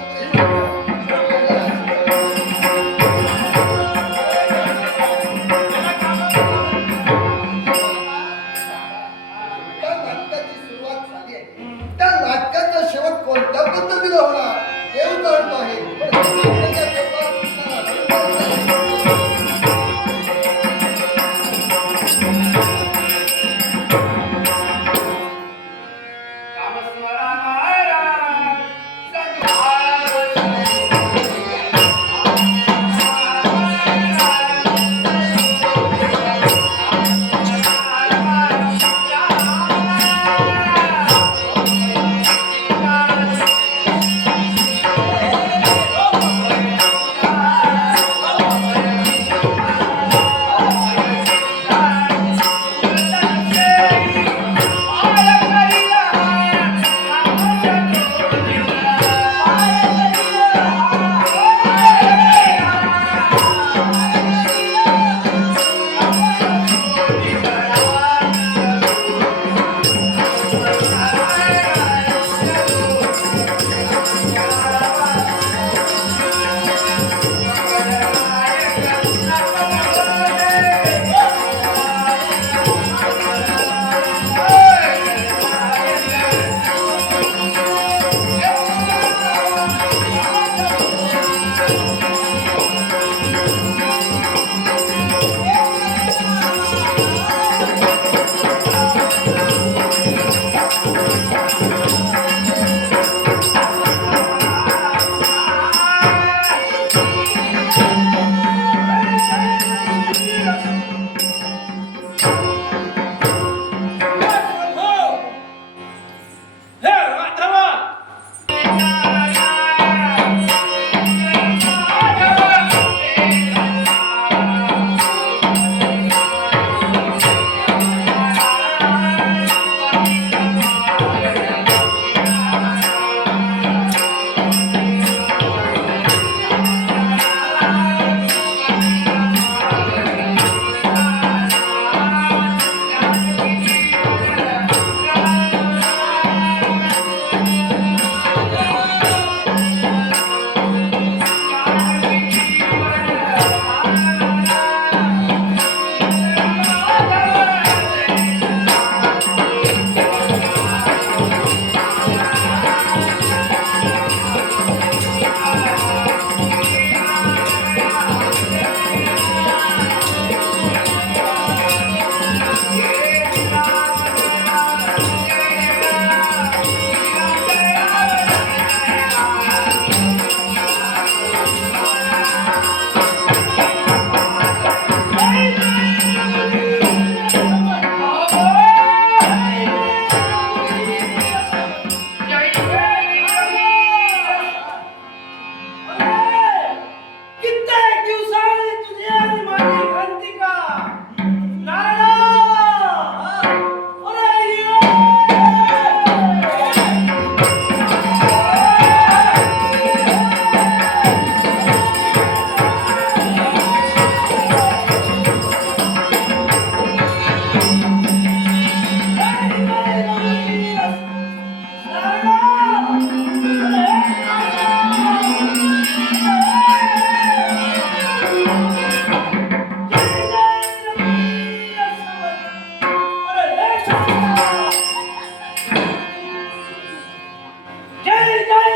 त्या नाटकाची सुरुवात झाली आहे. त्या नाटकाचा शेवट कोणत्या पद्धतीने होणार देव जाणतो आहे. पण नाटकाच्या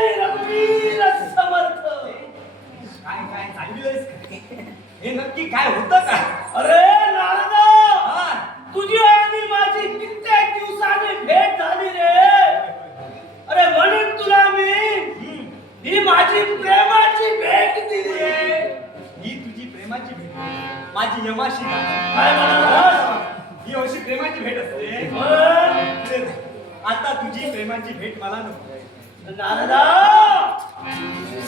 जय रघुवीर समर्थ. काय काय सांगितलंयस काय? हे नक्की काय होतं काय? अरे नारदा, हा, तुझी आणि माझी कित्येक दिवसांनी भेट झाली रे. अरे म्हणून तुला मी ही माझी प्रेमाची भेट दिली. ही तुझी प्रेमाची भेट, माझी यमाशी का? काय म्हणालास? ही अशी प्रेमाची भेट असते. पण आता तुझी प्रेमाची भेट मला नको. नारदा,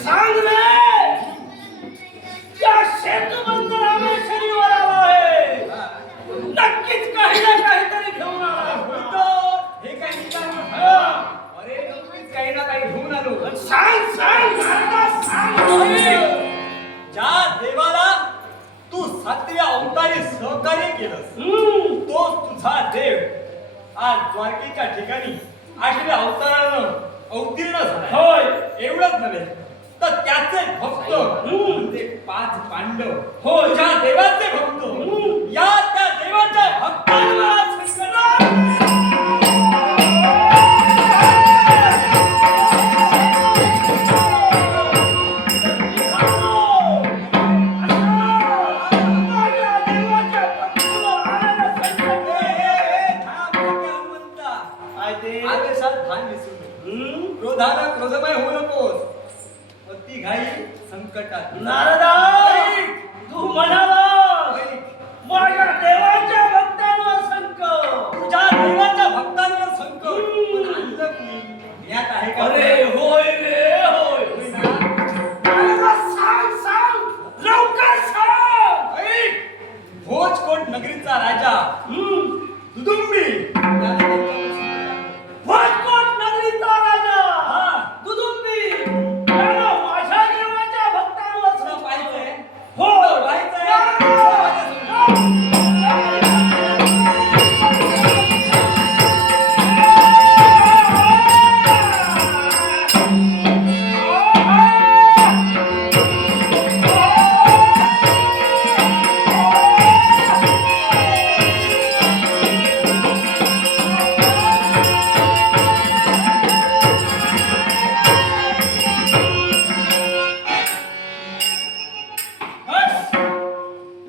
सांग रे, त्या शेतबंधनाने शरीवर आला आहे. नक्कीच काही ना काहीतरी घेऊन आला. हे काय निघालं? हा. अरे नक्कीच काही ना काही घेऊन आलो. सांग सांग नारदा, सांग. ज्या देवाला तू 7व्या अवतारी सहकार्य केलंस, तोच तुझा देव आज द्वारकेच्या ठिकाणी 8व्या अवतारानं अवतीर्ण झाला. होय. एवढंच नव्हे तर त्याचे भक्त म्हणजे 5 पांडव, होय. तुझ्या देवाचे भक्त, या त्या देवाच्या भक्तांना संकटात आदेशात भान विसरू नको. क्रोधानं क्रोधमय होऊ नकोस. अति घाई संकटात. नारदा, तू म्हणाला माझ्या देवाच्या भक्तांवर संकट. तुझ्या देवाच्या भक्तांवर संकट पण आणलं कुणी? ज्ञात आहे का? अरे होय रे, होय. होय ना? नारदा, सांग सांग, लवकर सांग. ऐक! भोजकोट नगरीचा राजा दुदुंबी त्याने त्यांच्यावर संकट आणलं. भोजकोट नगरीचा राजा हा. दुदुंबी त्यानं माझ्या देवाच्या भक्तांवर तुला संकट. पाहायचंय? हो. तुला पाहायचंय?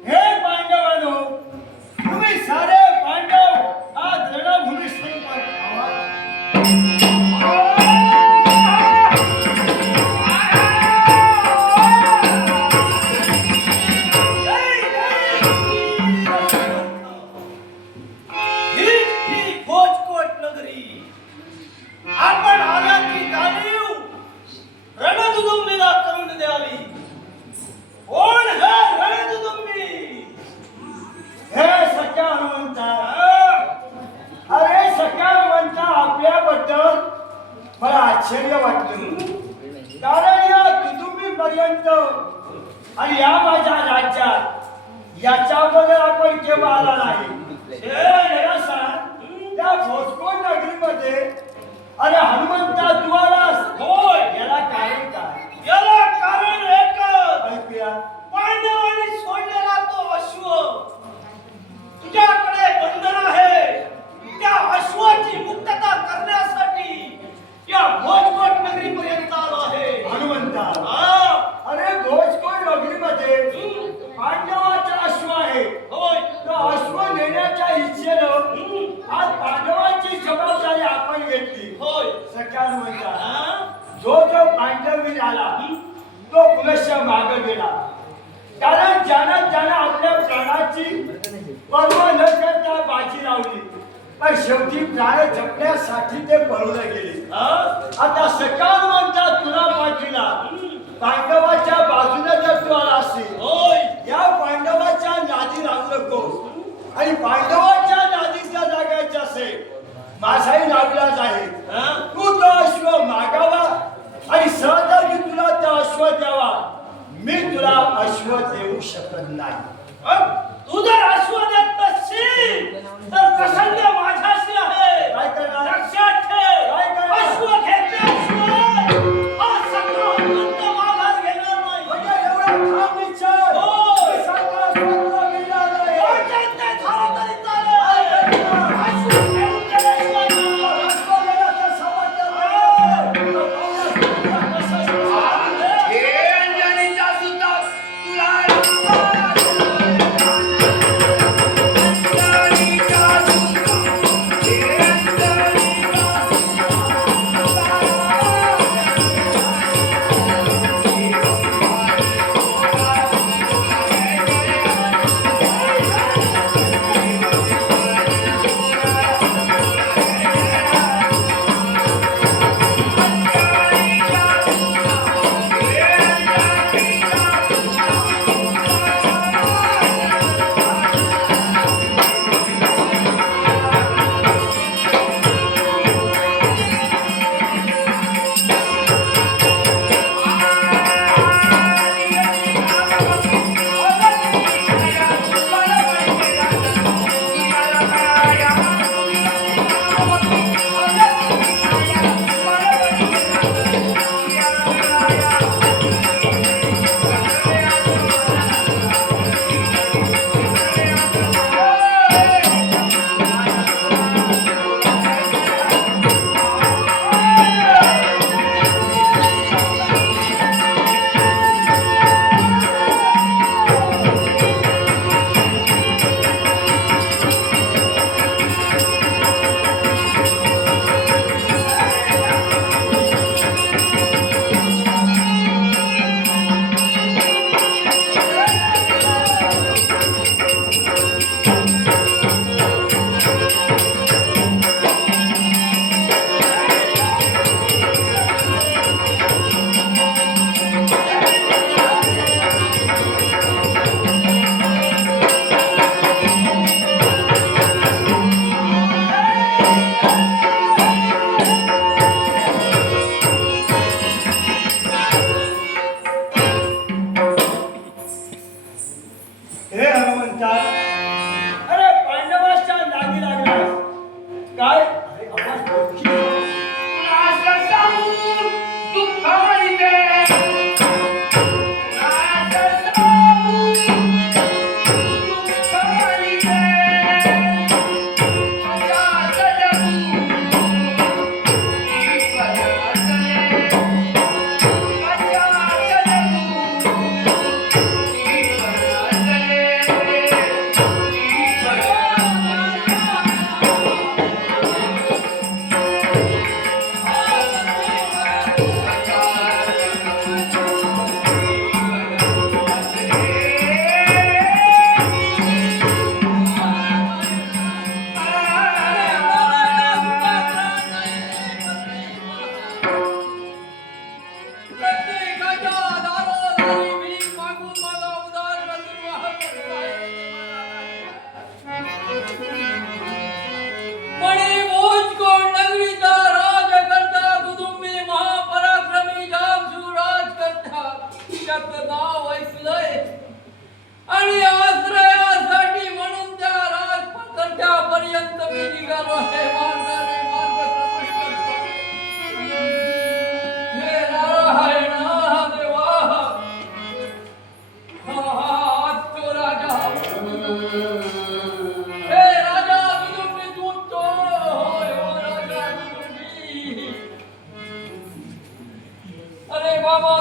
हे पांडवांनो, तुम्ही सारे पांडव आज रणभूमी संपर्क आहात. ही भोजकोट नगरी. आपण आल्याची जाणीव रणदुदुंबीला करून द्यावी. कोण हे रणदुदुंबी? हे सख्या हनुमंता, अरे सख्या हनुमंता, आपल्याबद्दल मला आश्चर्य वाटलं. कारण या कुटुंबी पर्यंत आणि या माझ्या राज्यात याच्याबद्दल आपण केव्हा आला नाही. याला सांग, त्या भोजकोट नगरीमध्ये अरे हनुमंता तू आलास. होय. याला कारण काय? याला कारण एकच. ऐकूया. पांडवांनी सोडलेला तो अश्व. तुझ्याकडे बंधन आहे. त्या अश्वाची मुक्तता करण्यासाठी या भोजकोट नगरीपर्यंत आलो आहे. हनुमंता, हा. अरे भोजकोट नगरीमध्ये पांडवाचा अश्व आहे. होय. तो अश्व नेण्याच्या इच्छेनं आज पांडवांची जबाबदारी आपण घेतली. होय. सख्या हनुमंता, हा? जो जो पांडवीर आला तो पुनश्च माग गेला. कारण ज्यानं आपल्या प्राणाची पर्वा न करता बाजी लावली, पण शेवटी प्राण जपण्यासाठी ते पळून गेले. हा? आता सख्या हनुमंता तुला पाठविला. पांडवाच्या बाजूने जर तू आला असेल, होय. या पांडवाच्या नादी लागू नकोस. आणि पांडवाच्या नादीचा लागायचा असेल, माझाही नाविलाज आहे. हा? तू तो अश्व मागावा आणि सहज मी तुला त्या अश्व द्यावा. मी तुला अश्व देऊ शकत नाही. तू जर अश्व देत नसशील तर प्रसंग माझ्याशी आहे. काय करणार? लक्षात ठेव. काय करणार? अश्व घेतल्याशिवाय हा सगळा हनुमंत माघार घेणार नाही. म्हणजे एवढा ठाम विचार. होय. मी सारखा अश्व तुला मिळणार नाही. वाटेल ते झालं तरी चालेल. अश्व घेऊन गेल्याशिवाय अश्व गेला तर समजलं नाही.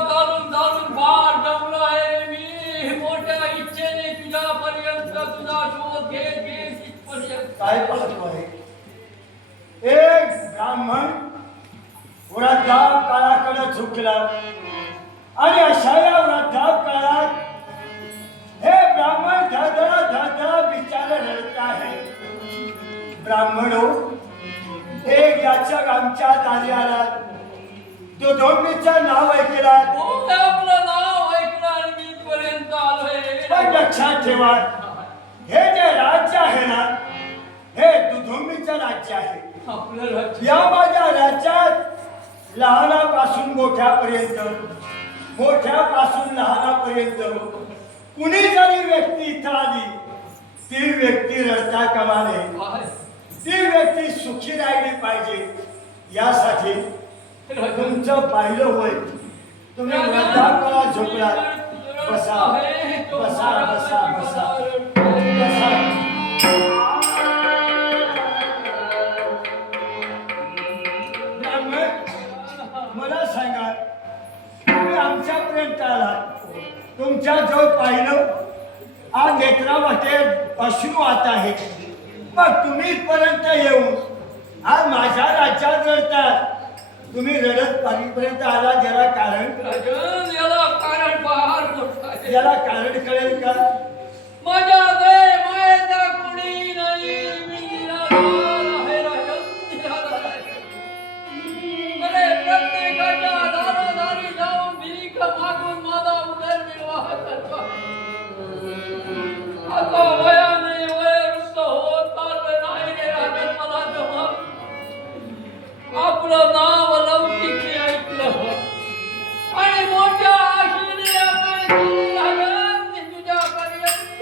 चालून चालून फार दमलो आहे मी. मोठ्या इच्छेने तुझ्यापर्यंत तुझा शोध घेत घेत इथपर्यंत. काय पाहतो आहे? एक ब्राह्मण वृद्धाप काळाकडे झुकला आणि अशा या वृद्धाप काळात हे ब्राह्मण धडधडा बिचारा रडत आहे. ब्राह्मणो, एक याचक आमच्या दारी आला. दुधोंबीचं नाव ऐकला. कोण आपलं नाव ऐकलं आणि मी इथपर्यंत आलोय. पण लक्षात ठेवा, हे जे राज्य आहे ना, हे दुधोंबीचं राज्य आहे. आपलं राज्य या माझ्या राज्यात लहानापासून मोठ्यापर्यंत, मोठ्यापासून लहानापर्यंत कुणी जरी व्यक्ती इथं आली, ती व्यक्ती रडता कामा नये. आहे. ती व्यक्ती सुखी राहिली पाहिजे. यासाठी तुमचं पाहिलं होय. तुम्ही वृद्धापकाळात झोपला. बसा बसा बसा बसा बसा. मला सांगा, तुम्ही आमच्यापर्यंत आला, तुमच्या जवळ पाहिलं, आज नेत्रामध्ये अश्रू आता आहे. मग तुम्ही इथपर्यंत येऊन आज माझ्या राज्यात रडतात. तुम्ही रडत पारीपर्यंत आला. ज्याला कारण, राजन, याला कारण फार मोठं आहे. याला कारण कळेल का? माझ्या मायेचा कुणी नाही. मी निराधार आहे राजन, निराधार आहे. अरे प्रत्येकाच्या दारोदारी जाऊन भीक मागून माझा उदरनिर्वाह करतो. आता वयाने वयस्क होत चाललोय. नाही रे राजन, मला जमत. आपलं नाव लौकिक ऐकलं आणि मोठ्या आशेने आपण तुझ्यापर्यंत.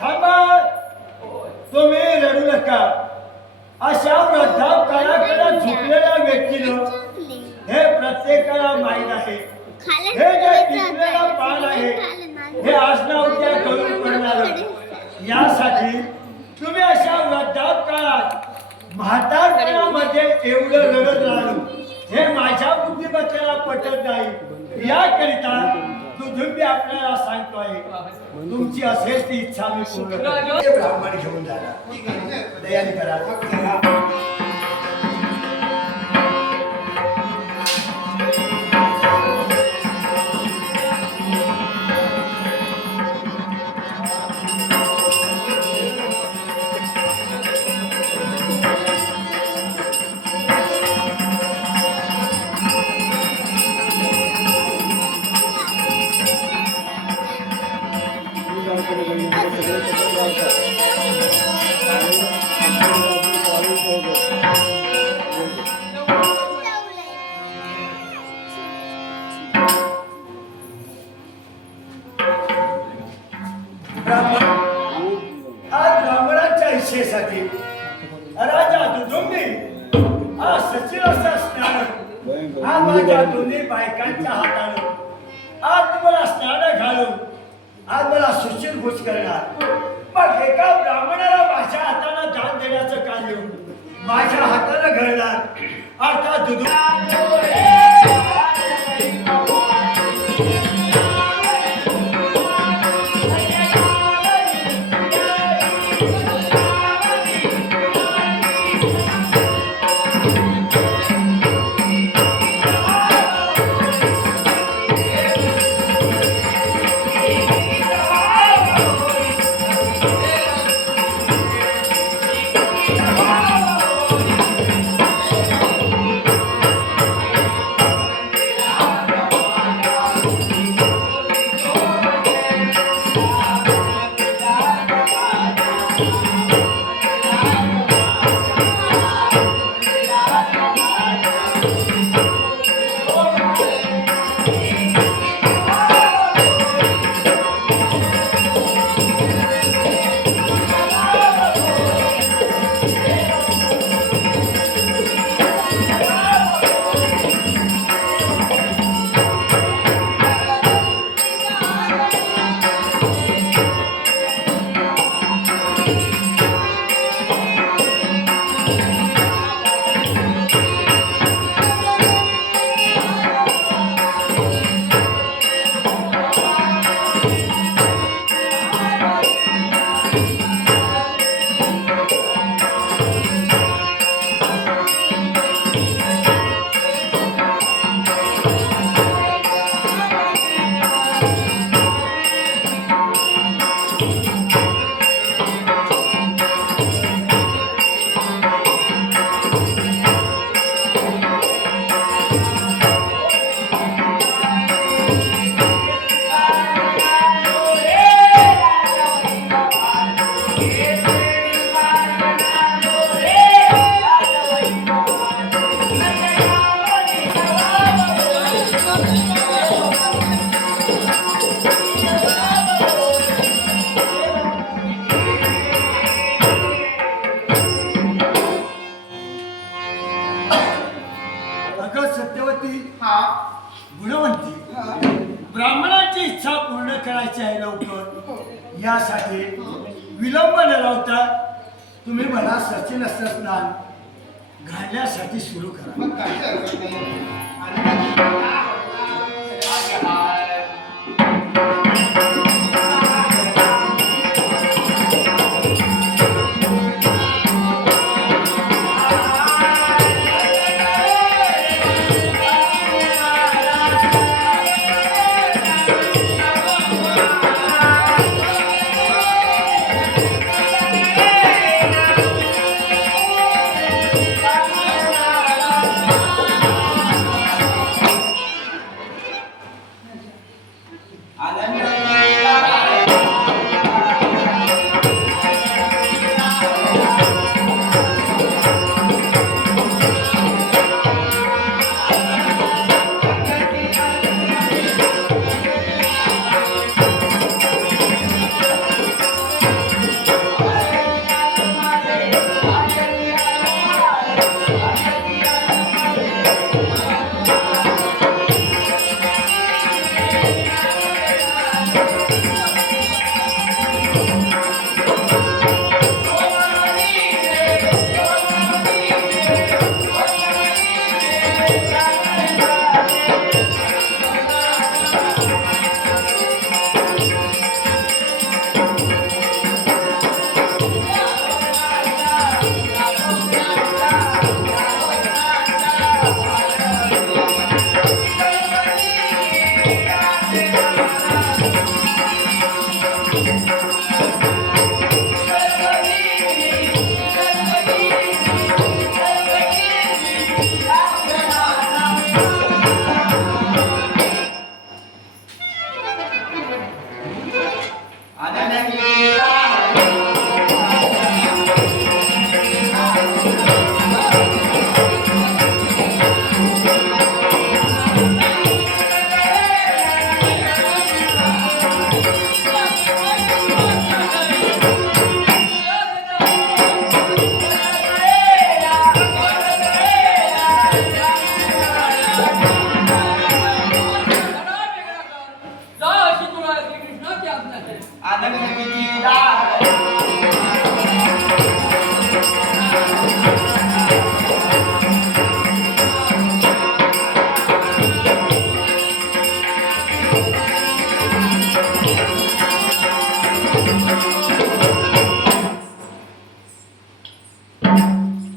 थांबा, तुम्ही रडू नका. अशा वृद्धापकाळाकडे झुकलेल्या व्यक्तीनं हे प्रत्येकाला माहीत आहे. हे जे पिकलेलं पान आहे, हे आज ना उद्या गळून पडणार. यासाठी तुम्ही अशा वृद्धापकाळात म्हातारपणामध्ये एवढं रडत राहणं हे माझ्या बुद्धिमत्तेला पटत नाही. याकरिता दुधुंबी आपल्याला सांगतोय, तुमची असेल ती इच्छा मी पूर्ण करतो. हे ब्राह्मण घेऊन जाणार. दयाने करा. आज ब्राह्मणाच्या इच्छेसाठी राजा दुधुंबी आज सचिव असा स्नान आज माझ्या दोन्ही बायकांच्या हातानं आज मला स्नान घालून आज मला सुशीलभूष करणार. मग एका ब्राह्मणाला माझ्या हाताने दान देण्याचं कार्य माझ्या हाताने घडणार. अर्थात इच्छा पूर्ण करायची आहे लवकर. यासाठी विलंब न लावता तुम्ही मला सचिन स्नान घालण्यासाठी सुरू करा. मग काही हरकत नाही.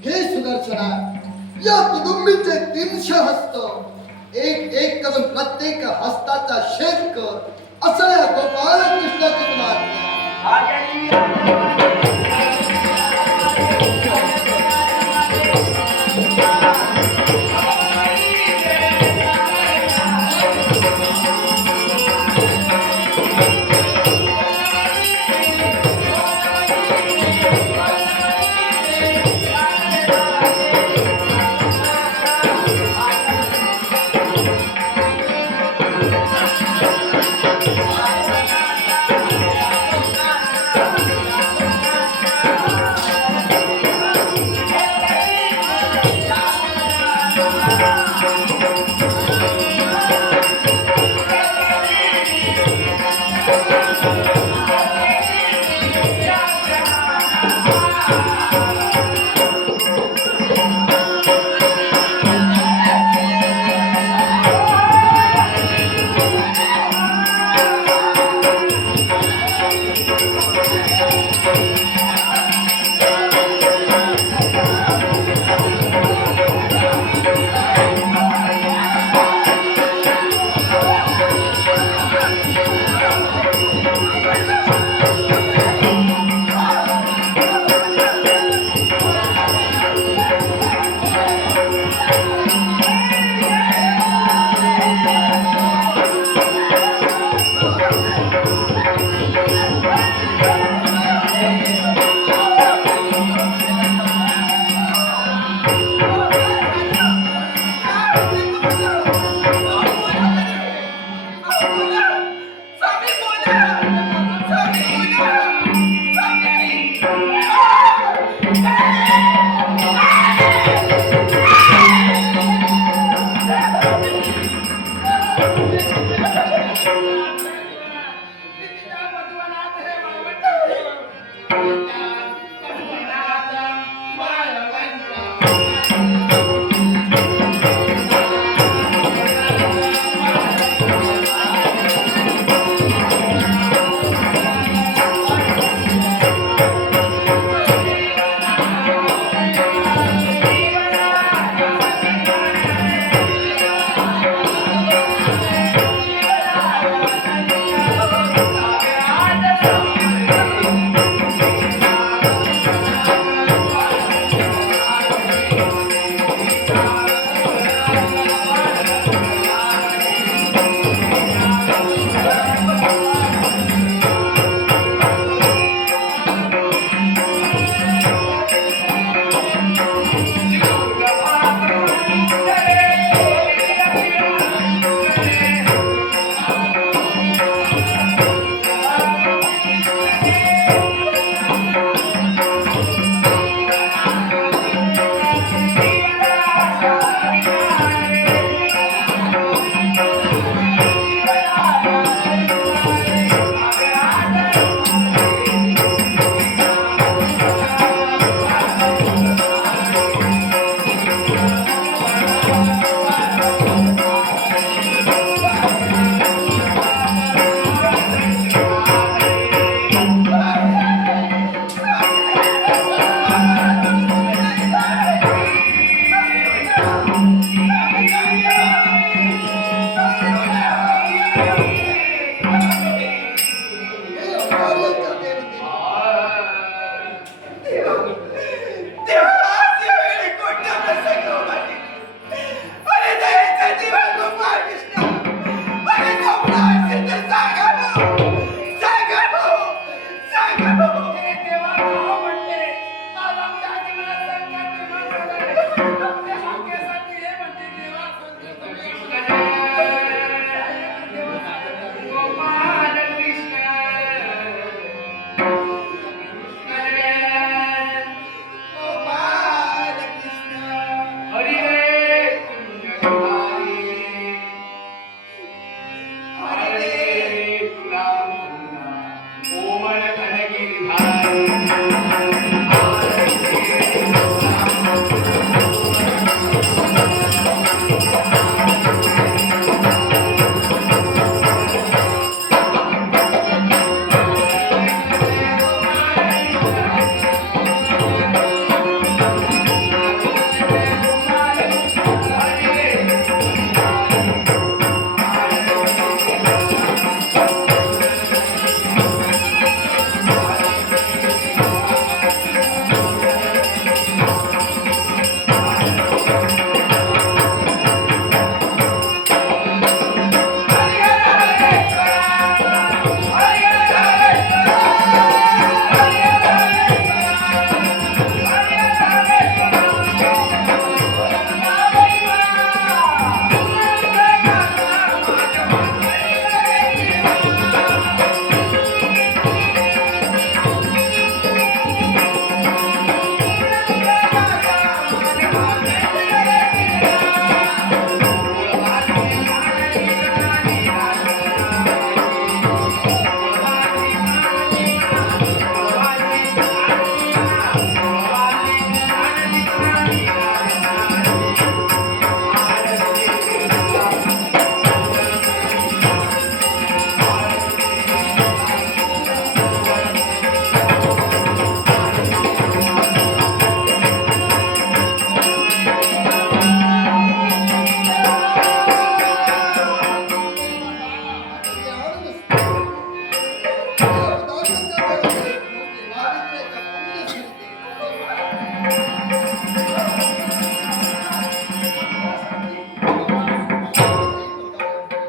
हे सुदर्शना, या कुटुंबीचे 300 हस्त एक एक करून प्रत्येक हस्ताचा शेत कर असं या गोपाल कृष्णाचं तुला आज्ञा.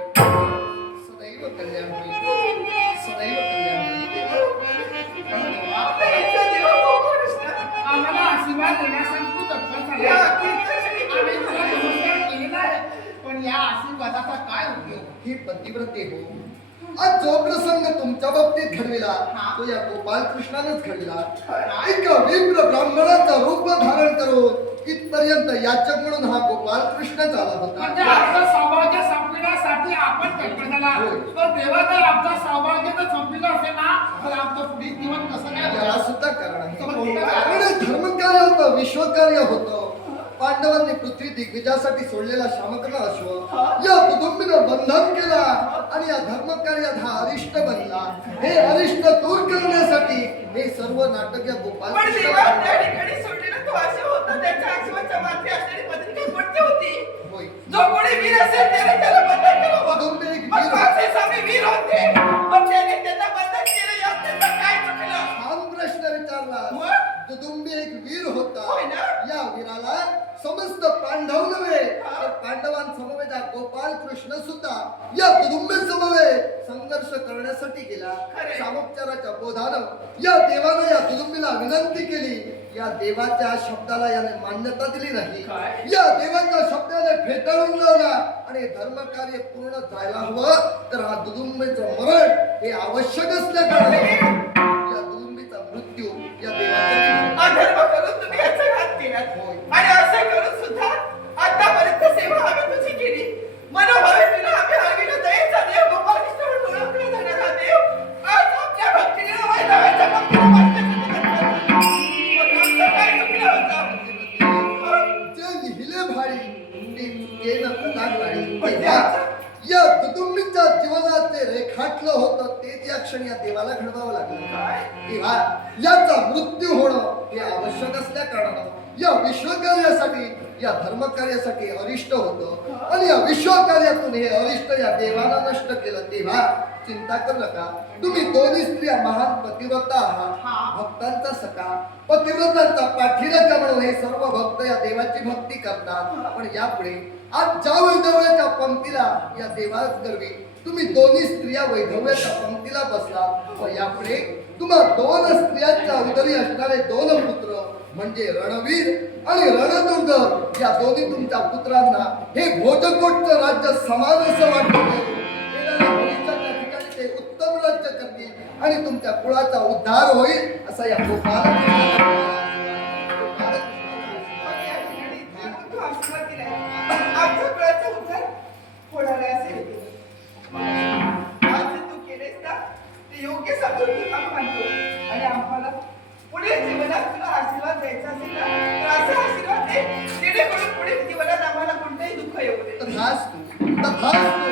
सदैव कल्याण होईल. सदैव कल्याण होईल. आम्हाला आशीर्वाद देण्यासाठी तू तत्पर झाला. आम्ही तुला नमस्कार केलेला आहे, पण या आशीर्वादाचा काय उपयोग? ही पतिव्रते हो, आज जो प्रसंग तुमच्या बाबतीत घडविला तो या गोपाल कृष्णानेच घडविला. एका विप्र ब्राह्मणाचा रूप धारण करून इथपर्यंत याचक म्हणून हा गोपाल कृष्ण झाला म्हणजे होता. आपलं सौभाग्य संपविण्यासाठी आपण तत्पर झाला. तर देवा जर आमचं सौभाग्य जर संपलं असेल ना, तर आमचं पुढील जीवन कसं काय याला होईल? सुद्धा कारण आहे. तर कोणतं कारण? आणि धर्मकार्य होतं, विश्वकार्य होतं. पांडवांनी पृथ्वी दिग्विजयासाठी सोडलेला शामकर्ण अश्व या कुटुंबीनं बंधन केला आणि या धर्मकार्यात हा अरिष्ट बनला. हे अरिष्ट दूर करण्यासाठी हे सर्व नाटक या गोपाल पण कृष्ण देवा त्या ठिकाणी सोडलेला तो अश्व होता, त्याच्या अश्वाच्या माथी असलेली पत्रिका कोणती होती? होय. जो कोणी वीर असेल त्याने त्याला बंधन करावं. कुटुंबी एक मग वीर माझे स्वामी वीर होते, पण त्याने त्यांना बंधन केलं, यात त्याचं काय चुकलं? छान प्रश्न विचारला. मग? कुटुंबी एक वीर होता. होय ना? या वीराला समस्त पांडव नव्हे तर पांडवांसमवेत हा गोपाल कृष्ण सुद्धा या कुटुंबी समवेत संघर्ष करण्यासाठी गेला. खरे. सामोपचाराच्या बोधानं या देवानं या कुटुंबीला विनंती केली. या देवाच्या शब्दाला याने मान्यता दिली नाही. काय? या देवाच्या शब्दाने फेटाळून लावला आणि धर्मकार्य पूर्ण जायला हवं तर हा दुदुंबीचं मरण हे आवश्यक असल्या कारणाने या दुदुंबीचा मृत्यू या देवाच्या अधर्म करून तुम्ही याचा घात केलात. होय. आणि असं करून सुद्धा आतापर्यंत सेवा आम्ही तुझी केली. मनोभावे तुला आम्ही हरविलं. दयेचा देव गोपाल कृष्ण म्हणून ओळखला जाणारा देव आज आपल्या भक्तीला वैष्णवाच्या भक्तीला मस्तकात मग आमचं काय चुकलं होतं? जे लिहिले भारी ते चुके न करता गाडी. म्हणजे तेव्हा या कुटुंबीच्या जीवनाचे रेखाटलं होतं ते या क्षणी या देवाला घडवावं लागलं. काय? तेव्हा याचा मृत्यू होणं हे आवश्यक असल्या कारणानं या विश्वकार्यासाठी या धर्मकार्यासाठी अरिष्ट होतं आणि या विश्वकार्यातून हे अरिष्ट या देवानं नष्ट केलं. तेव्हा चिंता करू नका. तुम्ही दोन्ही स्त्रिया महान पतिव्रता आहात, भक्तांचा सखा, पतिव्रतांचा पाठीराखा म्हणून हे सर्व भक्त या देवाची भक्ती करतात. पण यापुढे आज ज्या वैधव्याच्या पंक्तीला या देवागर्वी तुम्ही दोन्ही स्त्रिया वैधव्याच्या पंक्तीला बसलात व यापुढे तुम्हा दोन स्त्रियांच्या उदरी असणारे दोन पुत्र म्हणजे रणवीर आणि रणदुर्ग या दोन्ही तुमच्या पुत्रांना हे भोजकोटचं राज्य समान असं वाटतं. येणाऱ्या भविष्याच्या ठिकाणी ते उत्तम राज्य करतील आणि तुमच्या कुळाचा उद्धार होईल असा या गोपाल मग या ठिकाणी तू आशीर्वाद दिलाय. आमच्या कुळाचा उद्धार होणार आहे असे तथास्तु तथास्तु